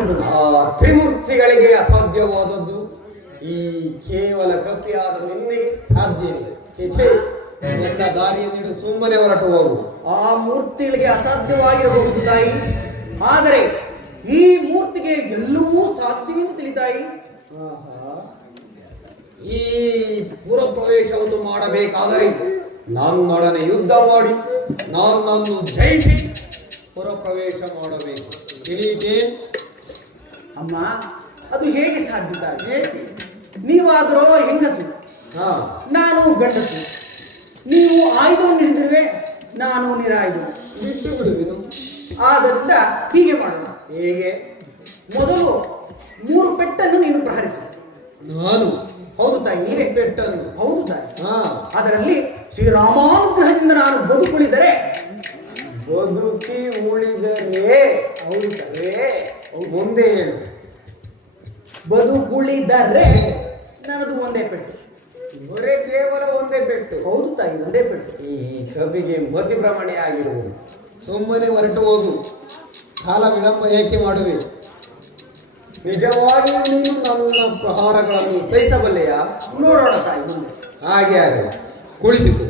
ಮಾಡಿದನು. ಆ ತ್ರಿಮೂರ್ತಿಗಳಿಗೆ ಅಸಾಧ್ಯವಾದದ್ದು ಈ ಕೇವಲ ಕಪಿಯಾದ ನಿನ್ನೆಗೆ ಸಾಧ್ಯವಿದೆ. ಚೇಚೆ, ನನ್ನ ದಾರಿಯನ್ನು ಸುಮ್ಮನೆ ಹೊರಟು ಹೋಗು. ಆ ಮೂರ್ತಿಗಳಿಗೆ ಅಸಾಧ್ಯವಾಗಿರಬಹುದು ತಾಯಿ, ಆದರೆ ಈ ಮೂರ್ತಿಗೆ ಎಲ್ಲವೂ ಸಾಧ್ಯವೆಂದು ತಿಳಿತಾಯಿ. ಈ ಪುರ ಪ್ರವೇಶವನ್ನು ಮಾಡಬೇಕಾದರೆ ನನ್ನೊಡನೆ ಯುದ್ಧ ಮಾಡಿ ನನ್ನನ್ನು ಜಯಿಸಿ ಪುರ ಪ್ರವೇಶ ಮಾಡಬೇಕು. ತಿಳಿಯಿತೆ? ಅಮ್ಮ, ಅದು ಹೇಗೆ ಸಾಧ್ಯ ತಾಯಿ? ನೀವಾದರೂ ಹೆಂಗಸು, ನಾನು ಗಂಡಸು. ನೀವು ಆಯುಧವನ್ನು ಹಿಡಿದಿರುವೆ, ನಾನು ನಿರಾಯುಧ. ಬಿಟ್ಟು ಬಿಡುವೆನು. ಆದ್ದರಿಂದ ಹೀಗೆ ಮಾಡೋಣ. ಹೇಗೆ? ಮೊದಲು 3 ಪೆಟ್ಟನ್ನು ನೀನು ಪ್ರಹರಿಸು. ನಾನು? ಹೌದು ತಾಯಿ, ನೀವೇ. ಪೆಟ್ಟನ್ನು? ಹೌದು ತಾಯಿ. ಅದರಲ್ಲಿ ಶ್ರೀರಾಮಾನುಗ್ರಹದಿಂದ ನಾನು ಬದುಕುಳಿದರೆ. ಬದುಕಿ ಉಳಿದರೆ? ಹೌದು ತಾಯಿ. ಮುಂದೆ ಹೇಳು. ಬದುಕುಳಿದರೆ ನನ್ನದು ಒಂದೇ ಪೆಟ್ಟು. ಬರೇ ಕೇವಲ ಒಂದೇ ಪೆಟ್ಟು? ಹೌದು ತಾಯಿ, ಒಂದೇ ಪೆಟ್ಟು. ಈ ಕವಿಗೆ ಮತಿ ಭ್ರಮಣೆ ಆಗಿರುವುದು. ಸುಮ್ಮನೆ ಹೊರಟು ಹೋಗು. ಕಾಲ ವಿಳಂಬ ಏಕೆ ಮಾಡುವೆ? ನಿಜವಾಗಿಯೂ ನೀನು ನನ್ನ ಪ್ರಹಾರಗಳನ್ನು ಸಹಿಸಬಲ್ಲೆಯಾ? ನೋಡೋಣ ತಾಯಿ, ಮುಂದೆ. ಹಾಗೆ ಆಗಲಿ. ಕುಳಿತುಕೋ.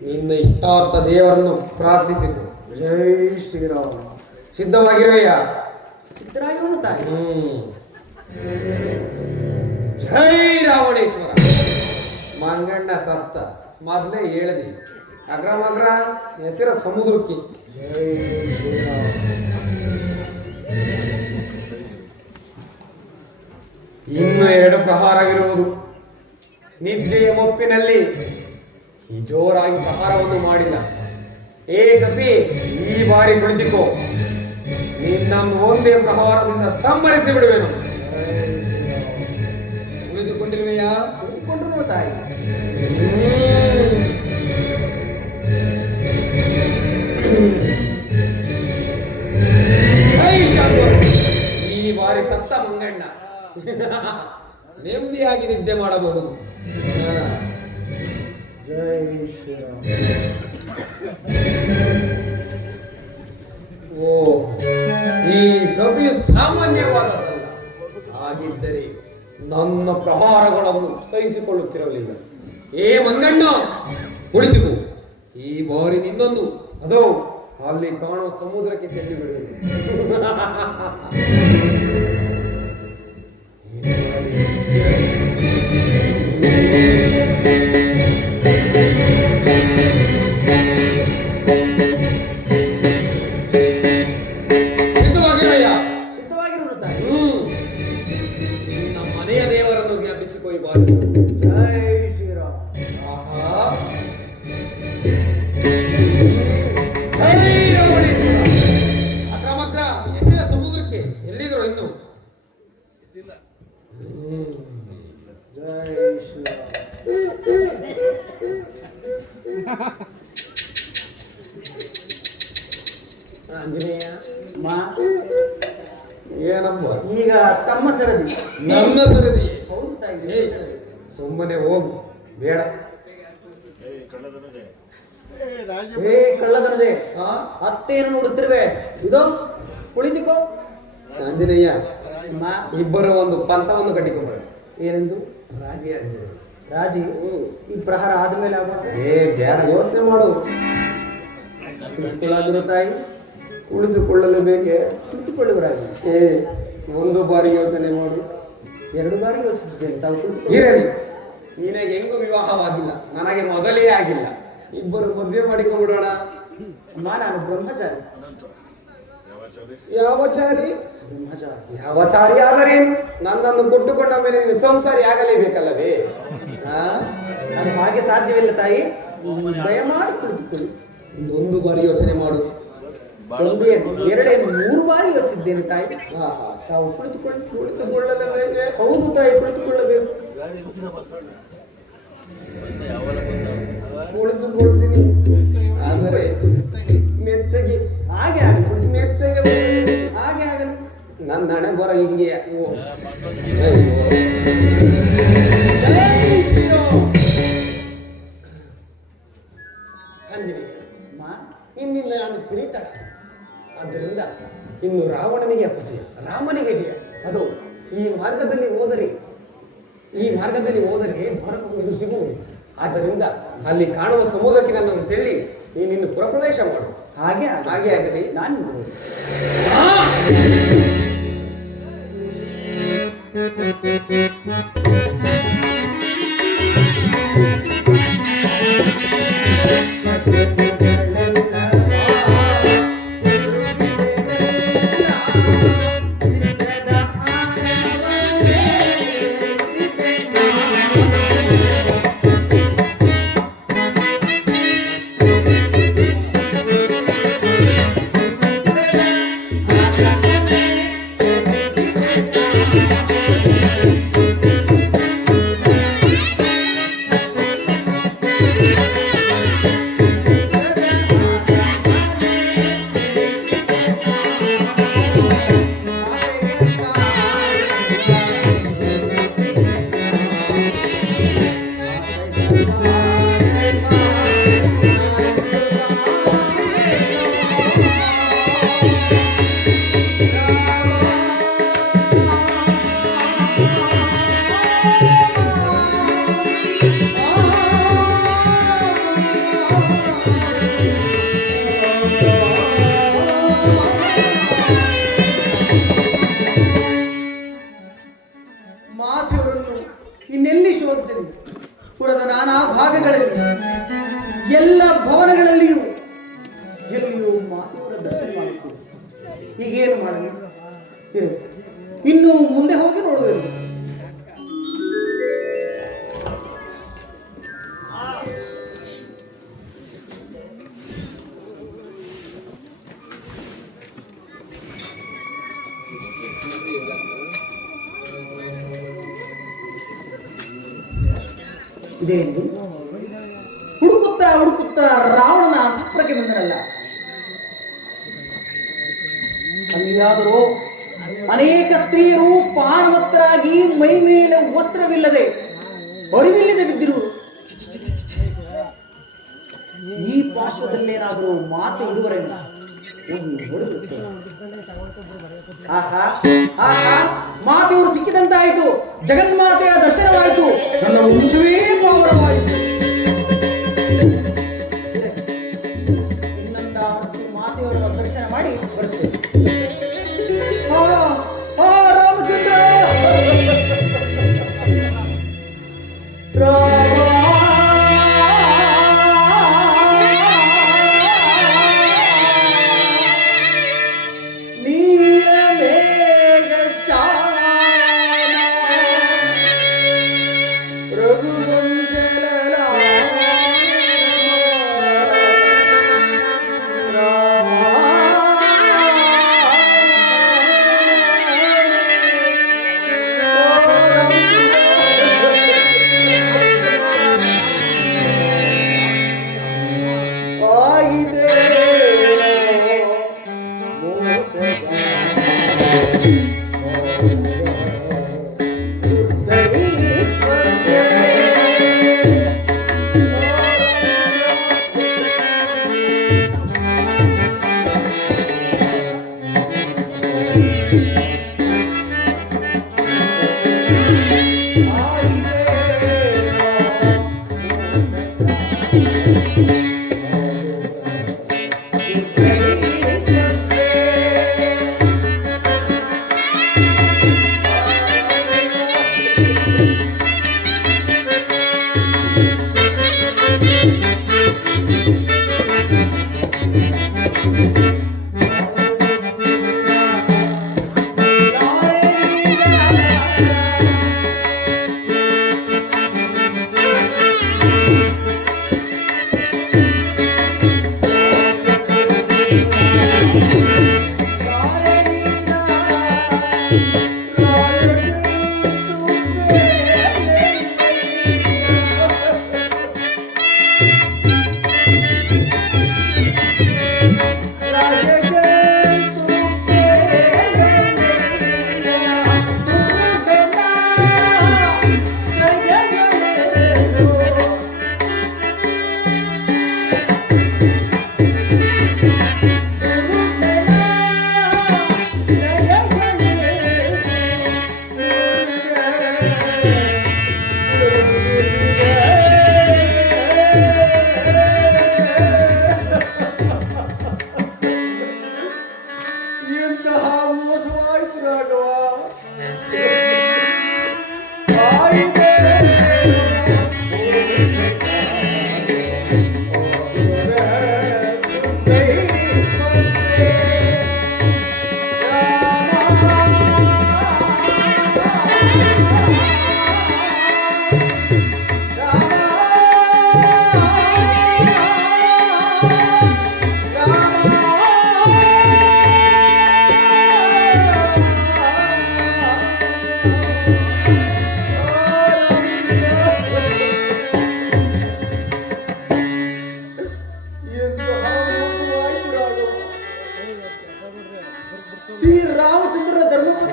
ನಿನ್ನ ಇಷ್ಟಾರ್ಥ ದೇವರನ್ನು ಪ್ರಾರ್ಥಿಸಿಕೊ. ಜೈ ಶ್ರೀರಾಮ. ಸಿದ್ಧವಾಗಿರುವೆಯಾ? ಸಿದ್ಧರಾಗಿರೋನು ತಾಯಿ. ಜೈ ರಾವಣೇಶ್ವರ. ಮಂಗಣ್ಣ ಸತ್ತ ಮೊದಲೇ ಹೇಳಿದೆ. ಅಗ್ರಮಗ್ರ ಹೆಸರ ಸಮುದ್ರಕ್ಕೆ. ಜೈ ಶ್ರೀರಾಮ. ಇನ್ನು 2 ಪ್ರಹಾರವಿರುವುದು. ನಿದ್ದೆಯ ಮೊಪ್ಪಿನಲ್ಲಿ ಜೋರಾಗಿ ಪ್ರಹಾರವನ್ನು ಮಾಡಿಲ್ಲ. ಏ ಕಪಿ, ಈ ಬಾರಿ ಕುಳಿತುಕೋ. ನಿನ್ನನ್ನು ಒಂದೇ ಪ್ರಹಾರದಿಂದ ಸಂಹರಿಸಿ ಬಿಡುವೆನು. ಉಳಿದುಕೊಂಡಿರುವೆಯಾ? ಕುಳಿತುಕೊಂಡ್ರು ತಾಯಿ. ಈ ಬಾರಿ ಸತ್ತ ಮಂಗಣ್ಣ ನೆಮ್ಮದಿಯಾಗಿ ನಿದ್ದೆ ಮಾಡಬಹುದು. ಜೈ ಶ್ರೀರಾಮ. ಓ, ಈ ಕವಿಯು ಸಾಮಾನ್ಯವಾದದ್ದಲ್ಲ. ಹಾಗಿದ್ದರೆ ನನ್ನ ಪ್ರಹಾರಗಳನ್ನು ಸಹಿಸಿಕೊಳ್ಳುತ್ತಿರಲಿಲ್ಲ. ಏ ಮಂಗಣ್ಣ, ಕುಳಿತುಕೋ. ಈ ಬಾರಿ ನಿನ್ನನ್ನು ಅದೋ ಅಲ್ಲಿ ಕಾಣುವ ಸಮುದ್ರಕ್ಕೆ ಚೆಲ್ಲಿ ಬಿಡುವುದು. ಸಿದ್ಧವಾಗಿರೋನು ತಾಯಿ. ನಿನ್ನ ಮನೆಯ ದೇವರನ್ನು ಜ್ಞಾಪಿಸಿಕೊಯ್ ಬಾರಿ. ಜೈ ಶ್ರೀರಾಮ. ಅಕ್ರಮಕ್ರ ಹೆಸರ ಸಮುದ್ರಕ್ಕೆ ಎಲ್ಲಿದ್ರು ಇನ್ನು? ಜೈ ಶ್ರೀರಾಮ. ಆಂಜನೇಯ. ಏನಪ್ಪ? ಈಗ ತಮ್ಮ ಸರದಿ. ನನ್ನ ಸರದಿ? ಹೌದು ತಾಯಿ. ಸುಮ್ಮನೆ ಹೋಗು, ಬೇಡ. ಹೇ ಕಳ್ಳದನದೆ, ಅತ್ತೇನು ನೋಡುತ್ತಿರುವೆ? ಇದೋ ಕುಳಿತುಕೋ. ಆಂಜನೇಯ, ಅಮ್ಮ, ಇಬ್ಬರು ಒಂದು ಪಂಥವನ್ನು ಕಟ್ಟಿಕೊಂಡ್ರೆ ಏನೆಂದು? ರಾಜಿ ಆಗಿದೆ. ರಾಜಿ? ಈ ಪ್ರಹಾರ ಆದ್ಮೇಲೆ ಆಗ್ಬಾರ್ದು? ಬೇಡ, ಯೋಚನೆ ಮಾಡು. ಕುಳಿತುಕೊಳ್ಳಾಗಿರೋ ತಾಯಿ. ಕುಳಿತುಕೊಳ್ಳಲೇಬೇಕೆ? ಕುಳಿತುಕೊಳ್ಳುವರಾಗಿ. ಒಂದು ಬಾರಿ ಯೋಚನೆ ಮಾಡು. 2 ಬಾರಿ ಯೋಚಿಸಿದ್ದೇನೆ. ತಾವು ಇರಲಿ. ನಿನಗೆ ಹೆಂಗೂ ವಿವಾಹವಾಗಿಲ್ಲ, ನನಗೆ ಮೊದಲೇ ಆಗಿಲ್ಲ. ಇಬ್ಬರು ಮದುವೆ ಮಾಡಿಕೊಂಡ್ಬಿಡೋಣ. ಅಮ್ಮ, ನಾನು ಬ್ರಹ್ಮಚಾರಿ. ಯಾವಚಾರಿ? ಬ್ರಹ್ಮಚಾರಿ. ಯಾವಚಾರಿ ಆದರೇನು? ನನ್ನನ್ನು ಕೊಟ್ಟುಕೊಂಡ ಮೇಲೆ ನೀನು ಸಂಸಾರಿ ಆಗಲೇಬೇಕಲ್ಲವೇ? ಅದು ಹಾಗೆ ಸಾಧ್ಯವಿಲ್ಲ ತಾಯಿ. ದಯಮಾಡಿ ಕುಳಿತುಕೊಳ್ಳಿ. ಒಂದು ಬಾರಿ ಯೋಚನೆ ಮಾಡು. ಒಂದೇ 2 3 ಬಾರಿ ಯೋಚಿಸಿದ್ದೇನೆ ತಾಯಿ. ತಾವು ಕುಳಿತುಕೊಳ್ಳಲೇಬೇಕೆ? ಹೌದು ತಾಯಿ, ಕುಳಿತುಕೊಳ್ಳಬೇಕು. ಕುಳಿತುಕೊಳ್ತೀನಿ, ಆದರೆ ಮೆತ್ತಗೆ. ಹಾಗೆ ಆಗಲಿ. ಮೆತ್ತಗೆ ಹಾಗೆ ಆಗಲಿ. ನನ್ನ ಹಣೆ ಬರ ಹಿಂಗೆ. ಇಂದಿಂದ ನಾನು ಕಿರೀಟ ಆದ್ದರಿಂದ ಇನ್ನು ರಾವಣನಿಗೆ ಅಪಜಯ, ರಾಮನಿಗೆ ಜಯ. ಅದು ಈ ಮಾರ್ಗದಲ್ಲಿ ಹೋದರೆ ಭಾರತವು ಇದು ಸಿಗುವುದು. ಆದ್ದರಿಂದ ಅಲ್ಲಿ ಕಾಣುವ ಸಮೂಹಕ್ಕೆ ನನ್ನನ್ನು ತೆಳ್ಳಿ ನೀನಿನ್ನು ಪುರಪ್ರವೇಶ ಮಾಡು. ಹಾಗೆ ಆಗಲಿ. ನಾನು ಮಾತೆಯವರನ್ನು ಇನ್ನೆಲ್ಲಿ ಶೋಧಿಸಲಿ? ಪುರದ ನಾನಾ ಭಾಗಗಳಲ್ಲಿ, ಎಲ್ಲ ಭವನಗಳಲ್ಲಿಯೂ ಎಲ್ಲಿಯೂ ಮಾತೆಯವರ ದರ್ಶನ ಮಾಡುತ್ತೇವೆ. ಈಗೇನು ಮಾಡಲಿ? ಇನ್ನು ಮುಂದೆ ಹೋಗಿ ನೋಡುವೆನು. ಇದೇನು ಹುಡುಕುತ್ತಾ ರಾವಣನ ಅಂತಃಪುರಕ್ಕೆ ಬಂದನಲ್ಲ. ಅಲ್ಲಿಯಾದರೂ ಅನೇಕ ಸ್ತ್ರೀಯರು ಪಾನವತ್ತರಾಗಿ ಮೈ ಮೇಲೆ ವಸ್ತ್ರವಿಲ್ಲದೆ ಅರಿವಿಲ್ಲದೆ ಬಿದ್ದಿರುವರು. ಈ ಪಾರ್ಶ್ವದಲ್ಲೇನಾದರೂ ಮಾತೆ ಇಡುವರೆಲ್ಲ ಮಾತೆಯವರು ಸಿಕ್ಕಿದಂತಾಯಿತು. ಜಗನ್ಮಾತೆಯ ದರ್ಶನವಾಯಿತು. ನನ್ನ ವಂಶವೇ ಪಾವನವಾಯಿತು. ಇನ್ನೊಂದ ಮಾತೆಯವರ ದರ್ಶನ ಮಾಡಿ ಬರ್ತೇವೆ. ರಾಮಚಂದ್ರ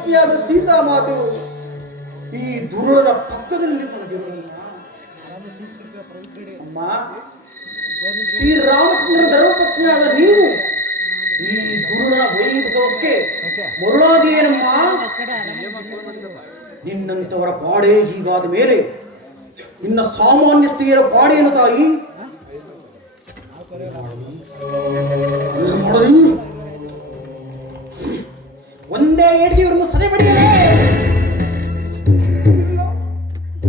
ಪತ್ನಿಯಾದ ಸೀತಾ ಮಾತು ಈ ದುರುಳನ ಪಕ್ಕದಲ್ಲಿ ಮಲಗಿರುವಲ್ಲ. ಅಮ್ಮ, ಶ್ರೀರಾಮಚಂದ್ರ ಧರ್ಮಪತ್ನಿಯಾದ ನೀವು ಈ ದುರುಳನ ವೈಭವಕ್ಕೆ ಮರುಳಾದೇನಮ್ಮ? ನಿನ್ನಂತವರ ಪಾಡೇ ಹೀಗಾದ ಮೇಲೆ ನಿನ್ನ ಸಾಮಾನ್ಯ ಸ್ತ್ರೀಯರ ಪಾಡೇನು ತಾಯಿ? ಒಂದೇ ಏಟಿಗೆ ಇವರನ್ನು ಸದೆ ಬಡಿಯಲೇ?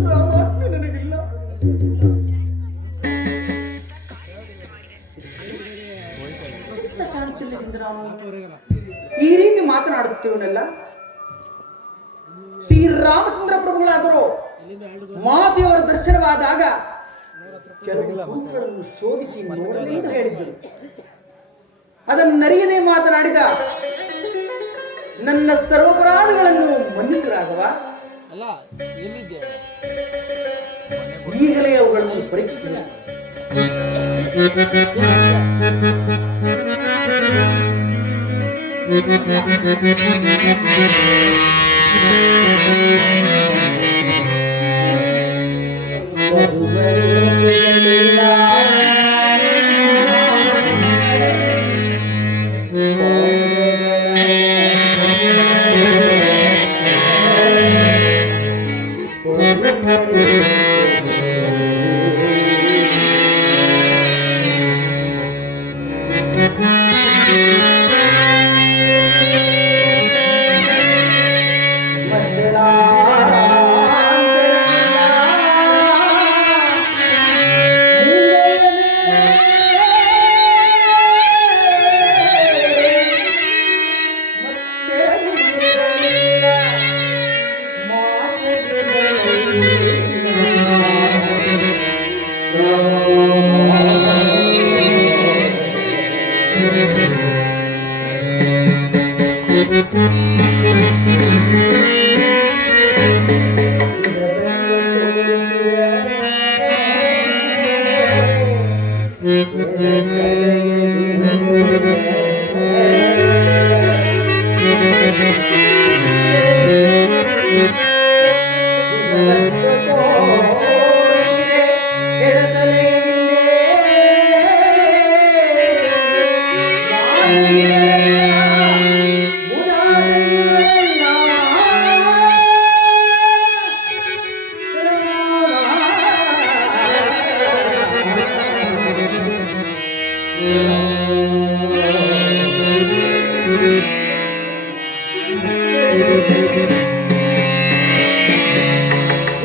ರಾಮಾತ್ಮೆ ನನಗಿಲ್ಲ. ಚಿತ್ತ ಚಾಂಚಲ್ಯದಿಂದ ನಾನು ಈ ರೀತಿ ಮಾತನಾಡುತ್ತೇವನಲ್ಲ. ಶ್ರೀರಾಮಚಂದ್ರ ಪ್ರಭುಗಳಾದರೂ ಮಾತೆಯವರ ದರ್ಶನವಾದಾಗ ಕೆಲವು ಗುರುಗಳನ್ನು ಶೋಧಿಸಿ ನೋಡಲೆಂದು ಹೇಳಿದ್ದರು. ಅದನ್ನರಿಯದೆ ಮಾತನಾಡಿದ ನನ್ನ ಸರ್ವಪರಾಧಗಳನ್ನು ಮನ್ನಿಸಲಾಗವ? ಈಗಲೇ ಅವುಗಳನ್ನು ಪರೀಕ್ಷಿಸಿದ.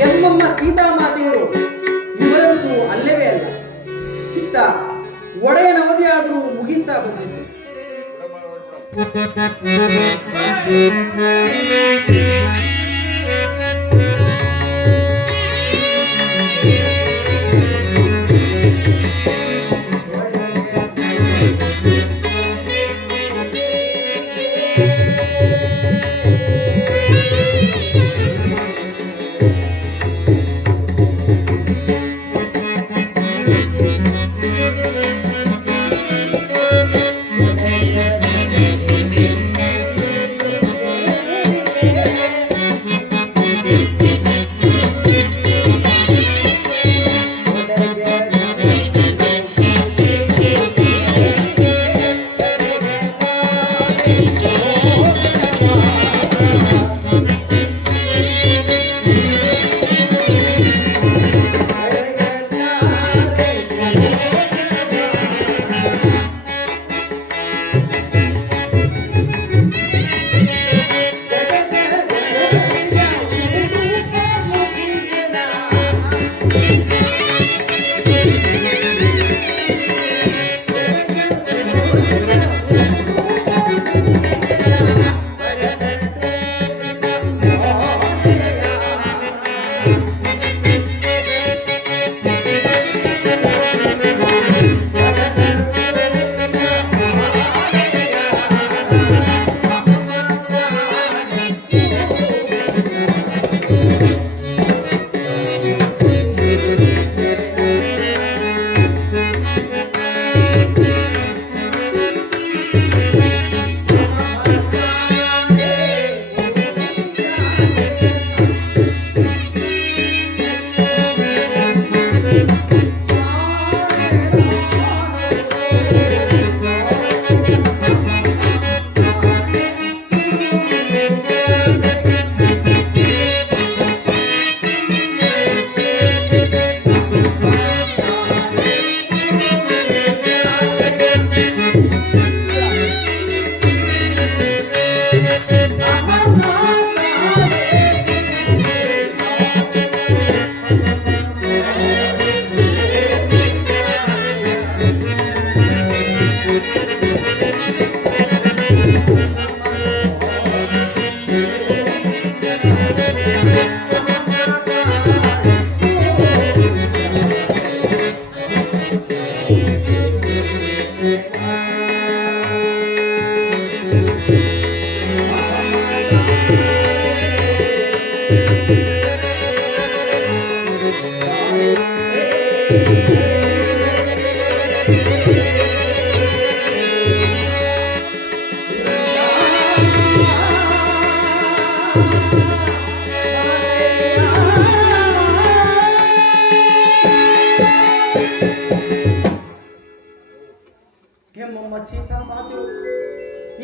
ಎಮ್ಮಮ್ಮ ಸೀತಾಮಾತೆಯರು ಇವರಂತೂ ಅಲ್ಲವೇ ಅಲ್ಲ. ಇತ್ತ ಒಡೆಯನ ಅವಧಿಯಾದರೂ ಮುಗಿತಾ ಬಂದಿತ್ತು.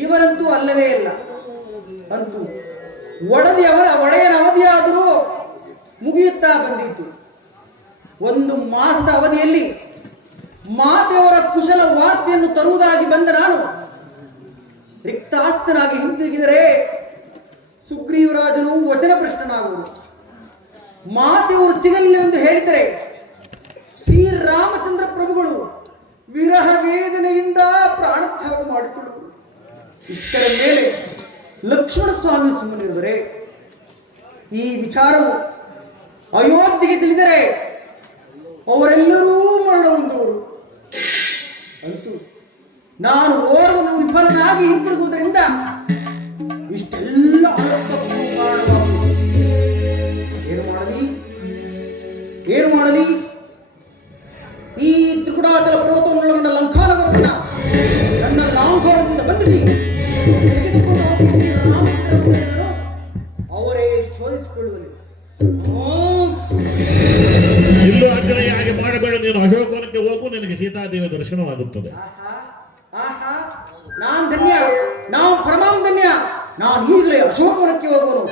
ಇವರಂತೂ ಅಲ್ಲವೇ ಇಲ್ಲ. ಅಂತೂ ಒಡೆದಿಯವರ ಒಡೆಯನ ಅವಧಿಯಾದರೂ ಮುಗಿಯುತ್ತಾ ಬಂದಿತ್ತು. ಒಂದು ಮಾಸದ ಅವಧಿಯಲ್ಲಿ ಮಾತೆಯವರ ಕುಶಲ ವಾರ್ತೆಯನ್ನು ತರುವುದಾಗಿ ಬಂದ ನಾನು ರಿಕ್ತಾಸ್ತನಾಗಿ ಹಿಂತಿರುಗಿದರೆ ಸುಗ್ರೀವರಾಜನು ವಚನಭ್ರಷ್ಟನಾಗುವುದು. ಮಾತೆಯವರು ಸಿಗಲಿಲ್ಲ ಎಂದು ಹೇಳಿದರೆ ಶ್ರೀರಾಮಚಂದ್ರ ಪ್ರಭುಗಳು ವಿರಹ ವೇದನೆಯಿಂದ ಪ್ರಾಣತ್ಯಾಗ ಮಾಡಿಕೊಳ್ಳುವರು. ಇಷ್ಟರ ಮೇಲೆ ಲಕ್ಷ್ಮಣ ಸ್ವಾಮಿ ಸುಮ್ಮನಿರುವರೆ. ಈ ವಿಚಾರವು ಅಯೋಧ್ಯೆಗೆ ತಿಳಿದರೆ ಅವರೆಲ್ಲರೂ ಮರಣ ಹೊಂದುವರು. ಅಂತೂ ನಾನು ಓರ್ವನು ವಿಫಲನಾಗಿ ಹಿಂತಿರುಗುವುದರಿಂದ ಇಷ್ಟೆಲ್ಲ ಅನರ್ಥಕ್ಕೂ ಕಾರಣವಾಗುವುದು. ಏನು ಮಾಡಲಿ? ಈ ತ್ರಿಕುಟಾಚಲ ಪರ್ವತವನ್ನೊಳಗೊಂಡ ಲಂಕಾನಗರವನ್ನು ನನ್ನ ಲಾಂಘೋರದಿಂದ ಬಂಧಿಸಿ ತೆಗೆದುಕೊಂಡು ಹೋಗಿ ರಾಮಚಂದ್ರನನ್ನು ಅವರೇ ಶೋಧಿಸಿಕೊಳ್ಳುವಲ್ಲಿ. ಇಲ್ಲೂ ಅಂಜನೆಯ ಹಾಗೆ ಮಾಡಬೇಡ. ನೀನು ಅಶೋಕವನಕ್ಕೆ ಹೋಗು, ನಿನಗೆ ಸೀತಾದೇವಿ ದರ್ಶನವಾಗುತ್ತದೆ. ನಾನ್ ಧನ್ಯ, ನಾವು ಪರಮಾಂ ಧನ್ಯ. ನಾನು ಈಗಲೇ ಅಶೋಕವನಕ್ಕೆ ಹೋಗುವನು.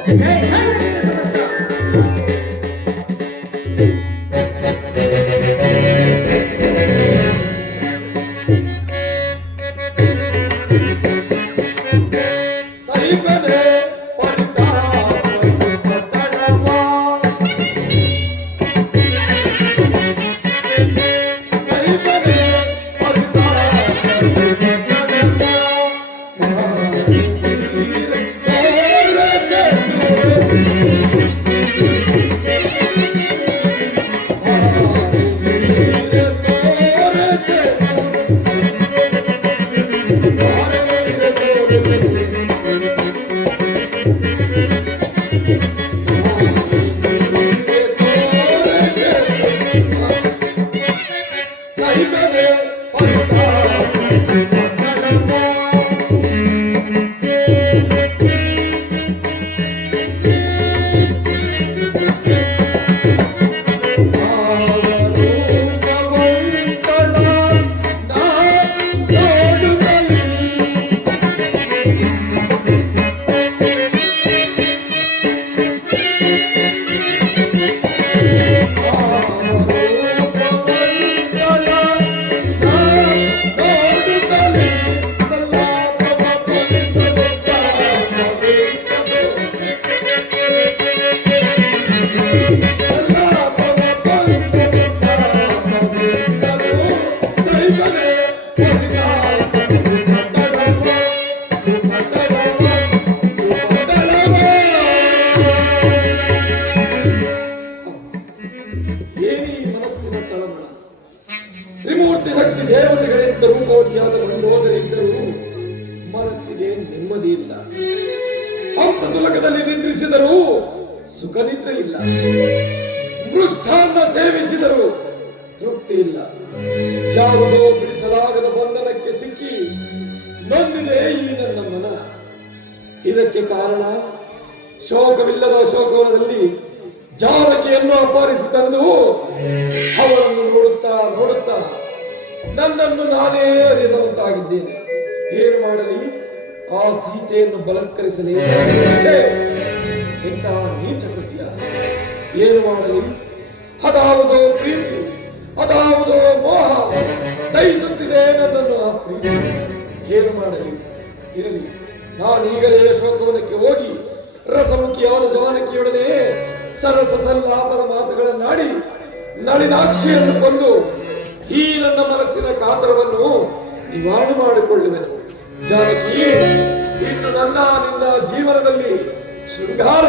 ತ್ರಿಮೂರ್ತಿ ಶಕ್ತಿ ದೇವತೆಗಳಿಂದ ರೂಪವತಿಯಾದ ಮಂಡೋದರಿದ್ದರೂ ಮನಸ್ಸಿಗೆ ನೆಮ್ಮದಿ ಇಲ್ಲ. ಹಂಸದುಲಕದಲ್ಲಿ ನಿದ್ರಿಸಿದರೂ ಸುಖ ನಿದ್ರೆ ಇಲ್ಲ. ಮೃಷ್ಟಾನ್ನ ಸೇವಿಸಿದರೂ ತೃಪ್ತಿ ಇಲ್ಲ. ಯಾವುದೋ ಬಿಡಿಸಲಾಗದ ಬಂಧನಕ್ಕೆ ಸಿಕ್ಕಿ ನೊಂದಿದೆ ಈ ನನ್ನ ಮನ. ಇದಕ್ಕೆ ಕಾರಣ ಶೋಕವಿಲ್ಲದ ಅಶೋಕವನದಲ್ಲಿ ಜಾನಕಿಯನ್ನು ಅಪಹರಿಸಿ ತಂದು ಅವರನ್ನು ನೋಡುತ್ತಾ ನೋಡುತ್ತಾ ನನ್ನನ್ನು ನಾನೇ ಅರಿಯದಂತಾಗಿದ್ದೇನೆ. ಏನು ಮಾಡಲಿ? ಆ ಸೀತೆಯನ್ನು ಬಲಾತ್ಕರಿಸಲಿ ಎಂತಹ ನೀಚ ಕೃತ್ಯ. ಏನು ಮಾಡಲಿ? ಅದಾವುದೋ ಪ್ರೀತಿ, ಅದಾವುದೋ ಮೋಹ ದಹಿಸುತ್ತಿದೆ ನನ್ನನ್ನು ಆ ಪ್ರೀತಿ. ಏನು ಮಾಡಲಿ? ಇರಲಿ, ನಾನೀಗಲೇ ಅಶೋಕವನಕ್ಕೆ ಹೋಗಿ ರಸಮುಖಿಯಾದ ಜಾನಕಿಯೊಡನೆ ಸರಸ ಸಲ್ಲಾಪದ ಮಾತುಗಳನ್ನಾಡಿ ನಳಿನಾಕ್ಷಿಯನ್ನು ಕೊಂದು ಈ ನನ್ನ ಮನಸ್ಸಿನ ಕಾತರವನ್ನು ನಿವಾರಣೆ ಮಾಡಿಕೊಳ್ಳುವೆನು. ಜಾನಕಿ, ಇನ್ನು ನನ್ನ ನಿನ್ನ ಜೀವನದಲ್ಲಿ ಶೃಂಗಾರ.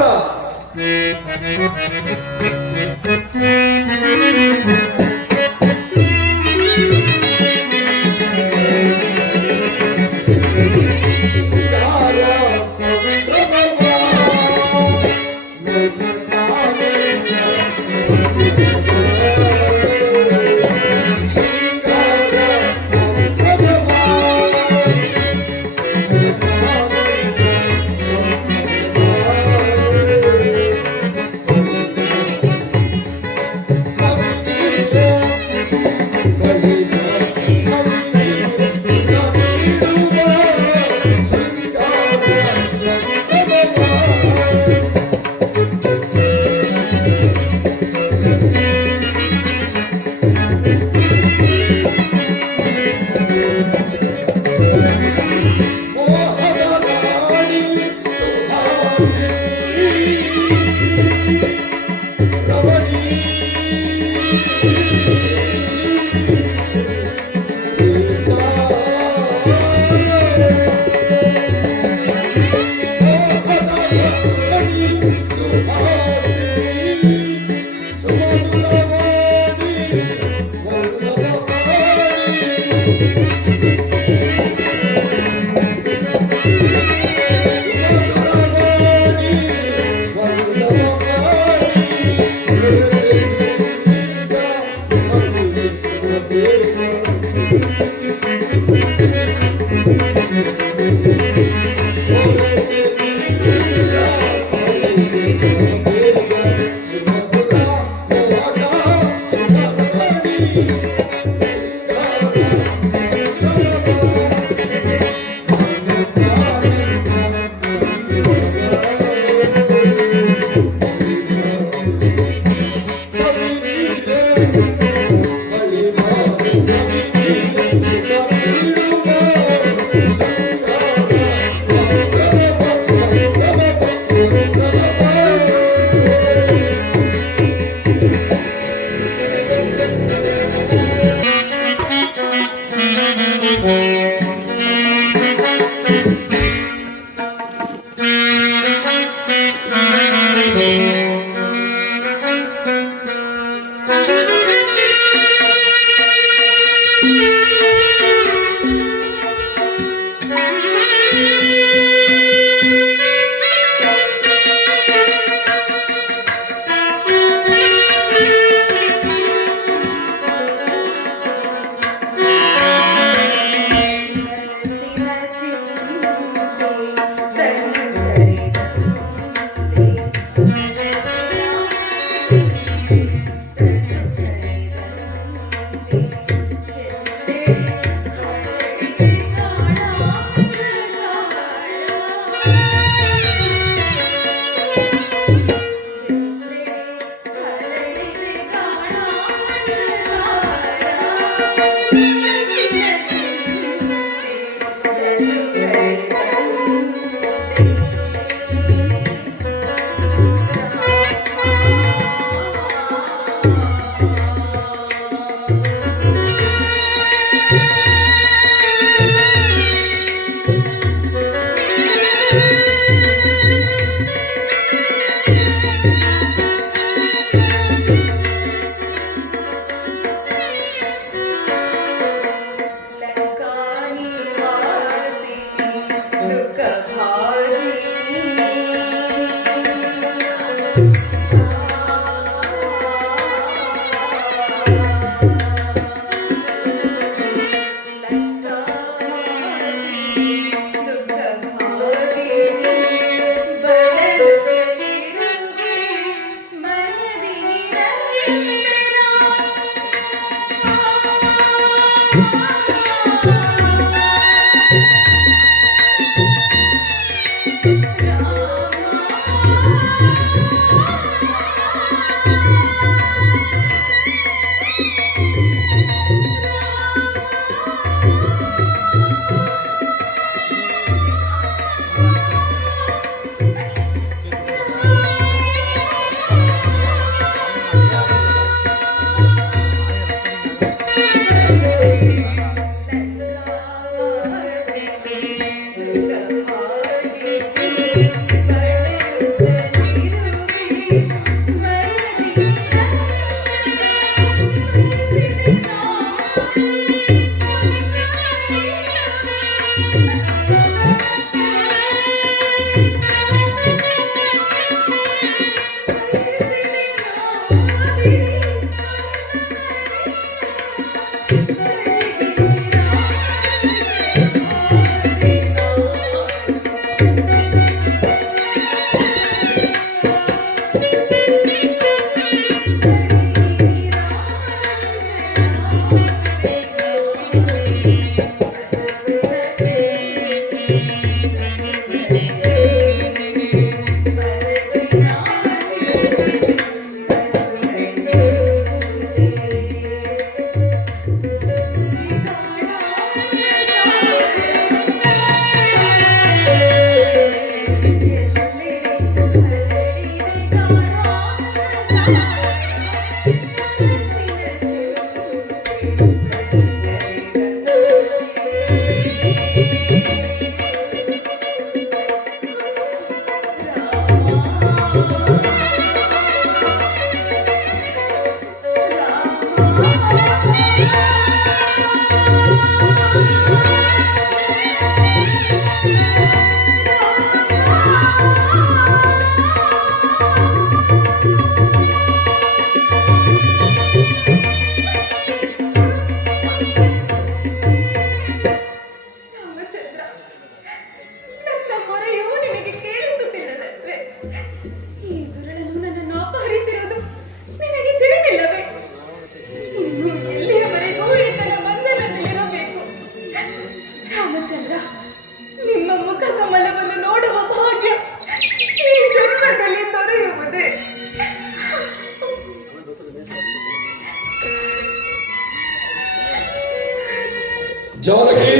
जानकी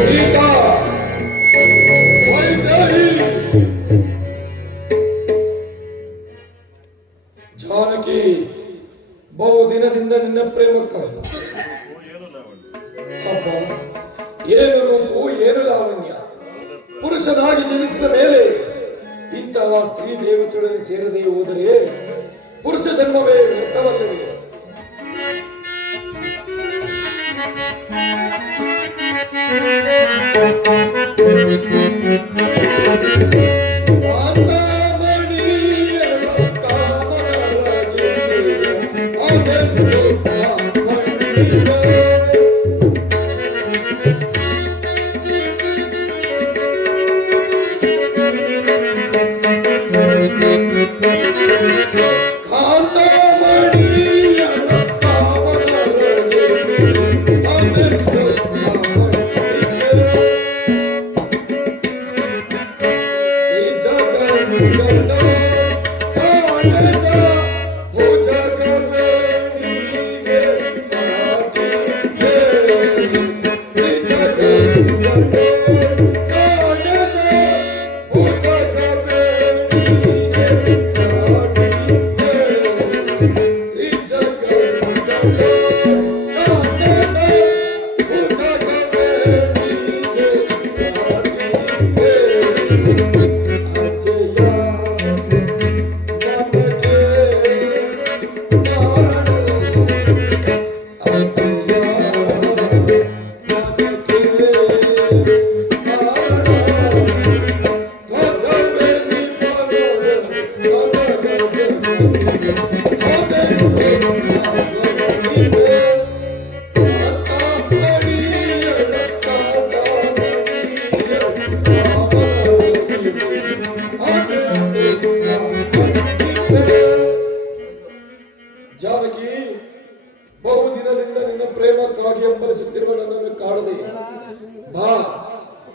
सीता वैदेही जानकी ಬಹುದಿನದಿಂದ ನಿನ್ನ ಪ್ರೇಮಕ್ಕಾಗಿ ಅಪ್ಪ ಏನು ರೂಪು ಏನು ಲಾವಣ್ಯ ಪುರುಷನಾಗಿ ಜನಿಸಿದ ಮೇಲೆ ಇಂತಹ ಸ್ತ್ರೀ ದೇವತೆಯೊಡನೆ ಸೇರದೆ ಹೋದರೆ ಪುರುಷ ಜನ್ಮವೇ ವ್ಯರ್ಥವಲ್ಲವೇ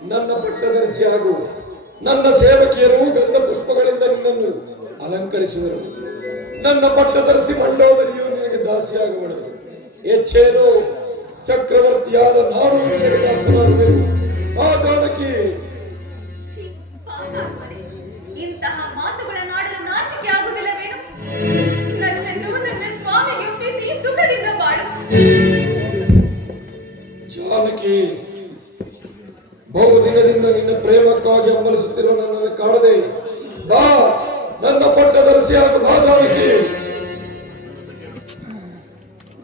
ನನ್ನ ಪಟ್ಟದರ್ಶಿ ಆಗು. ನನ್ನ ಸೇವಕಿಯರು ಗಂಧ ಪುಷ್ಪಗಳಿಂದ ನಿನ್ನನ್ನು ಅಲಂಕರಿಸುವರು. ನನ್ನ ಪಟ್ಟದರ್ಶಿ ಮಂಡೋದರಿಯು ನಿನಗೆ ದಾಸಿಯಾಗುವಳು. ಹೆಚ್ಚೇನು ಚಕ್ರವರ್ತಿಯಾದ ನಾನು ನಿನಗೆ ದಾಸನಾಗುವೆನು. ಆ ಜಾನಕಿ, ಛೀ, ಪಾಪಾತ್ಮನೇ, ಇಂತಹ ಮಾತುಗಳನ್ನು ಆಡಲು ನಾಚಿಕೆ ಆಗುವುದಿಲ್ಲವೇನು? ನನ್ನನ್ನು ನನ್ನ ಸ್ವಾಮಿಗೆ ಒಪ್ಪಿಸಿ ಸುಖದಿಂದ ಬಾಳು. ಜಾನಕಿ, ಬಹುದಿನದಿಂದ ನಿನ್ನ ಪ್ರೇಮಕ್ಕಾಗಿ ಹಂಬಲಿಸುತ್ತಿರುವ ನನ್ನನ್ನು ಕಾಣದೆ ಬಾ, ನನ್ನ ಪಟ್ಟದರ್ಶಿಯಾದ ಬಾ ಜಾನಕಿ.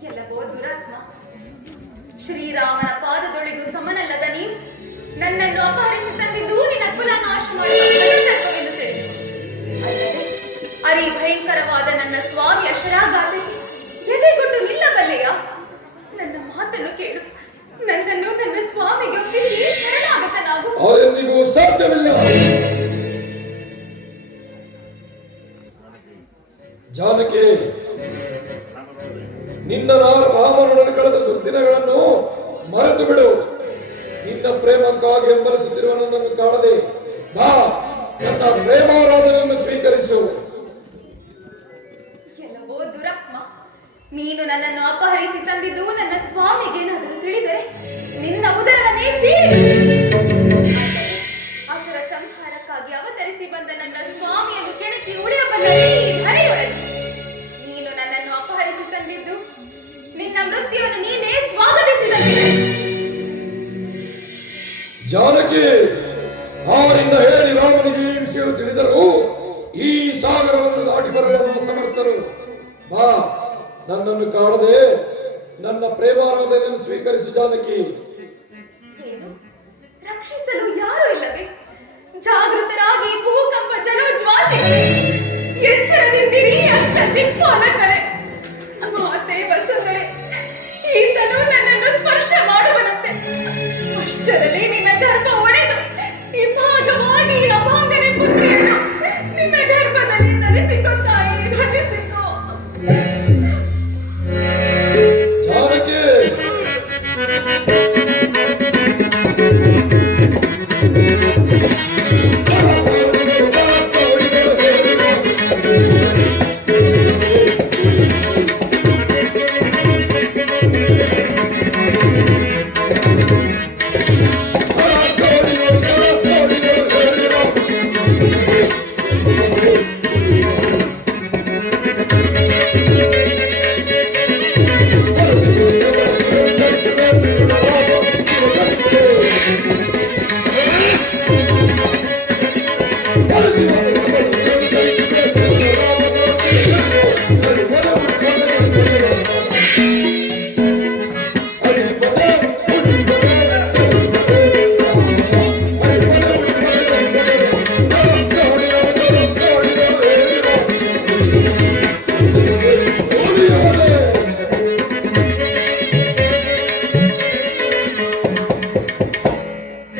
ಎಲ್ಲವೋ ದುರಾತ್ಮ, ಶ್ರೀರಾಮನ ಪಾದದೊಳಗೂ ಸಮನಲ್ಲದ ನೀನು ನನ್ನನ್ನು ಅಪಹರಿಸಿ ತಂದಿದ್ದು ನಿನ್ನ ಕುಲ ನಾಶ ಮಾಡುವ ಸರ್ಪವೆಂದು ತಿಳಿದು, ಅಲ್ಲದೆ ಅರಿ ಭಯಂಕರವಾದ ನನ್ನ ಸ್ವಾಮಿಯ ಶರಾಘಾತಕ್ಕೆ ಎದೆಗೊಟ್ಟು ನಿಲ್ಲಬಲ್ಲೆಯ? ನನ್ನ ಮಾತನ್ನು ಕೇಳು. ನನ್ನನ್ನು ನನ್ನ ಸ್ವಾಮಿಗೆ ಒಪ್ಪಿಸಿ ಶರಣಾಗತನಾಗು. ಅವರೆಂದಿಗೂ ಸಾಧ್ಯವಿಲ್ಲ. ಜಾನಕಿ, ನಿನ್ನ ರಾಮನೊಡನೆ ಕಳೆದ ದುರ್ದಿನಗಳನ್ನು ಮರೆತು ಬಿಡು. ನಿನ್ನ ಪ್ರೇಮಕ್ಕಾಗಿ ಹಂಬಲಿಸುತ್ತಿರುವ ನನ್ನನ್ನು ಕಾಣದೆ ಬಾ, ನನ್ನ ಪ್ರೇಮಾರಾಧನೆಯನ್ನು ಸ್ವೀಕರಿಸು. ಎಲ್ಲವೋ ದುರಾತ್ಮ, ನೀನು ನನ್ನನ್ನು ಅಪಹರಿಸಿ ತಂದಿದ್ದು ನನ್ನ ಸ್ವಾಮಿಗೇನಾದರೂ ತಿಳಿದರೆ ನಿನ್ನ ಉದರವನ್ನೇ ಸೀಳಿ, ಅಲ್ಲದೆ ಅಸುರ ಸಂಹಾರಕ್ಕಾಗಿ ಅವತರಿಸಿ ಬಂದ ನನ್ನ ಸ್ವಾಮಿಯನ್ನು ಕೆಣಕಿ ಉಳಿಯಬಲ್ಲ ಈ ಧರೆಯೊಳಗೆ ನೀನು ನನ್ನನ್ನು ಅಪಹರಿಸಿ ತಂದಿದ್ದು ನಿನ್ನ ಮೃತ್ಯುವನ್ನು ನೀನೇ ಸ್ವಾಗತಿಸಿದಂತಿದೆ. ಜಾನಕಿ, ಆ ನಿನ್ನ ಹೇಳಿ ರಾಮನಿಗೆ ಈ ವಿಷಯ ತಿಳಿದರು ಈ ಸಾಗರವನ್ನು ದಾಟಿ ಬರಲು ಸಮರ್ಥರು. ಬಾ, ನನ್ನನ್ನು ಕಾಣದೆ ನನ್ನ ಪ್ರೇಮಾರಾಧನೆಯನ್ನು ಸ್ವೀಕರಿಸಿ ಜಾನಕಿ. ಏನು, ರಕ್ಷಿಸಲು ಯಾರೂ ಇಲ್ಲವೇ? ಜಾಗೃತರಾಗಿ ಭೂಕಂಪ ಜಲೋಜ್ವಾಸಿಗಳೇ, ಎಚ್ಚರದಿಂದಿರಿ ಅಷ್ಟ ದಿಕ್ಪಾಲಕರೇ. ಮಾತೆ ವಸುಂಧರೆ, ಈತನು ನನ್ನನ್ನು ಸ್ಪರ್ಶ ಮಾಡುವನಂತೆ. ಅಷ್ಟರಲ್ಲಿ ನಿನ್ನ ಗರ್ಭ ಒಡೆದು ಇಭಾಗವಾಗಿ ಅಭಾಂಗನೆ ಪುತ್ರಿಯನ್ನು ನಿನ್ನ ಗರ್ಭದಲ್ಲಿ ಧರಿಸಿಕೊ ತಾಯಿ, ಧರಿಸಿಕೊ. ಜಾನಕಿ,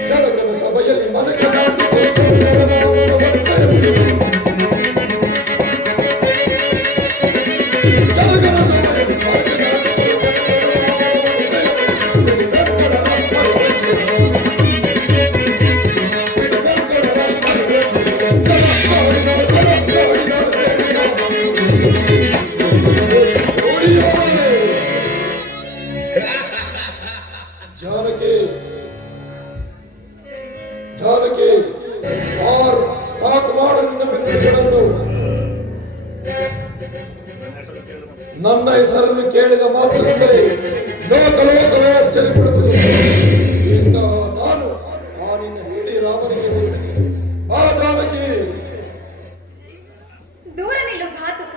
ಜನಗಣ ಸಭೆಯಲ್ಲಿ ಜಾನಕಿ, ಜಾನಕಿ, ಸಾಕು ಮಾಡು ನಿನ್ನ ಬಿಂದುಗಳನ್ನು. ನನ್ನ ಹೆಸರನ್ನು ಕೇಳಿದ ಮಾತ್ರದಿಂದಲೇ ಲೋಕಲೋಕವೇ ಅಚ್ಚರಿಪಡುತ್ತದೆ. ಈಗ ನಾನು ಆ ನಿನ್ನ ಹೇಳಿ ರಾಮನಿಗೆ ಹೋಗ್ತೇನೆ. ಆ ಜಾನಕಿ, ದೂರ ನಿಲ್ಲು ಘಾತುಕ.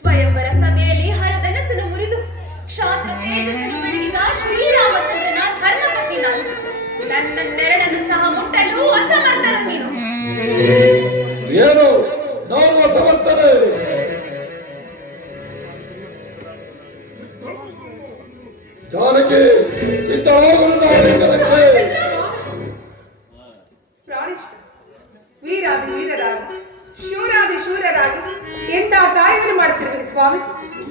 ಸ್ವಯಂವರ ಸಭೆಯಲ್ಲಿ ಹರಧನಸ್ಸನ್ನು ಮುರಿದು ಕ್ಷಾತ್ರ ತೇಜಸ್ಸನ್ನು ಬೆಳಗಿದ ಶ್ರೀರಾಮಚಂದ್ರನ ಧರ್ಮಪತಿ ನಾನು. ನನ್ನ ನೆರಳನ್ನು ಸಹ ಮುಟ್ಟಲು ಅಸಮರ್ಥನು ನೀನು. ಏನು ನಾನು ಅಸಮರ್ಥನೆ? ಜಾನಕಿ, ಸಿದ್ಧವಾಗಲು ನಾಳಿಂಗನಕ್ಕೆ. ಪ್ರಾಣಿಷ್ಠ ವೀರಾದಿ ವೀರರಾಗಿ ಶೂರಾದಿ ಶೂರರಾಗಿ ಎಂತಹ ಕಾರ್ಯವನ್ನು ಮಾಡ್ತಿರ್ತೀರಿ ಸ್ವಾಮಿ?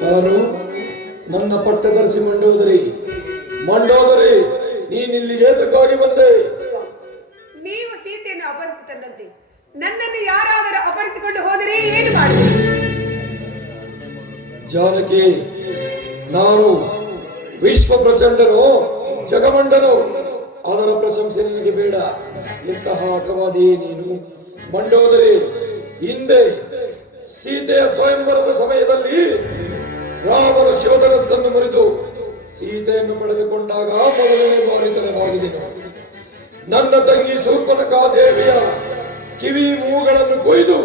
ಯಾರು? ನನ್ನ ಪಟ್ಟದರ್ಶಿ ಮಂಡೋದರಿ. ಮಂಡೋದರಿ, ನೀನಿಲ್ಲಿ ಏತಕ್ಕಾಗಿ ಬಂದೆ? ಜಾನಕಿ, ನಾನು ವಿಶ್ವ ಪ್ರಚಂಡನು, ಜಗಮಂಡನು, ಅದರ ಪ್ರಶಂಸೆ ನಿನಗೆ ಬೇಡ. ಇಂತಹ ಆಟವಾದಿ ನೀನು. ಮಂಡೋದರಿ, ಹಿಂದೆ ಸೀತೆಯ ಸ್ವಯಂವರದ ಸಮಯದಲ್ಲಿ ರಾಮನ ಶಿವಧನಸ್ಸನ್ನು ಮುರಿದು ಸೀತೆಯನ್ನು ಪಡೆದುಕೊಂಡಾಗ ಮೊದಲನೇ ಬಾರಿ ತಲೆಬಾಗಿದೆನು. ನನ್ನ ತಂಗಿ ಶೂರ್ಪನಖಾ ದೇವಿಯ ಕಿವಿ ಮೂಗಳನ್ನು ಕೊಯ್ದು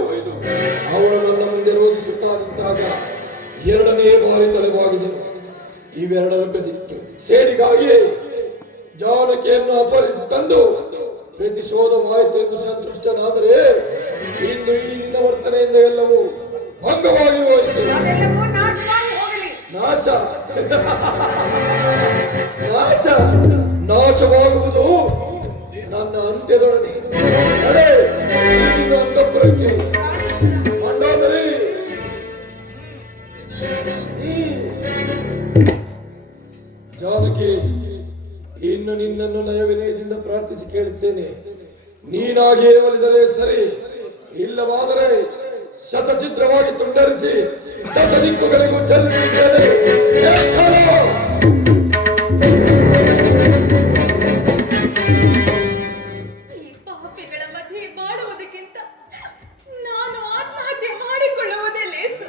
ಅವಳು ನನ್ನ ಮುಂದೆ ರೋಧಿಸುತ್ತಾ ನಿಂತಾಗ ಎರಡನೇ ಬಾರಿ ತಲೆಬಾಗಿದೆನು. ಇವೆರಡರ ಸೇಡಿಗಾಗಿ ಜಾನಕಿಯನ್ನು ಅಪಹರಿಸಿ ತಂದು ಪ್ರತಿಶೋಧವಾಯಿತು ಎಂದು ಸಂತುಷ್ಟನಾದರೆ ಇಂದು ಈ ನಿನ್ನ ವರ್ತನೆಯಿಂದ ಎಲ್ಲವೂ ಭಂಗವಾಗಿ ಹೋಯಿತು. ಅದೆಲ್ಲವೂ ನಾಶವಾಗಿ ಹೋಗಲಿ. ನಾಶ ನಾಶ ನಾಶವಾಗುವುದು ನನ್ನ ಅಂತ್ಯದೊಡನೆ. ನಡೆ ನಿನ್ನ ಅಂತಃಪುರಕ್ಕೆ. ಮಂಡೋದರಿ, ಜಾನಕಿ, ಇನ್ನು ನಿನ್ನನ್ನು ನಯವಿನಯದಿಂದ ಪ್ರಾರ್ಥಿಸಿ ಕೇಳುತ್ತೇನೆ. ನೀನಾಗಿಯೇ ಒಲಿದರೆ ಸರಿ, ಇಲ್ಲವಾದರೆ ಶತಚಿತ್ರವಾಗಿ ತುಂಡರಿಸಿ ದಶ ದಿಕ್ಕುಗಳಿಗೂ ಚೆಲ್ಲಿರುತ್ತೇನೆ. ಈ ಪಾಪಿಗಳ ಮಧ್ಯೆ ಬಾಳುವುದಕ್ಕಿಂತ ನಾನು ಆತ್ಮಹತ್ಯೆ ಮಾಡಿಕೊಳ್ಳುವುದೇ ಲೇಸು.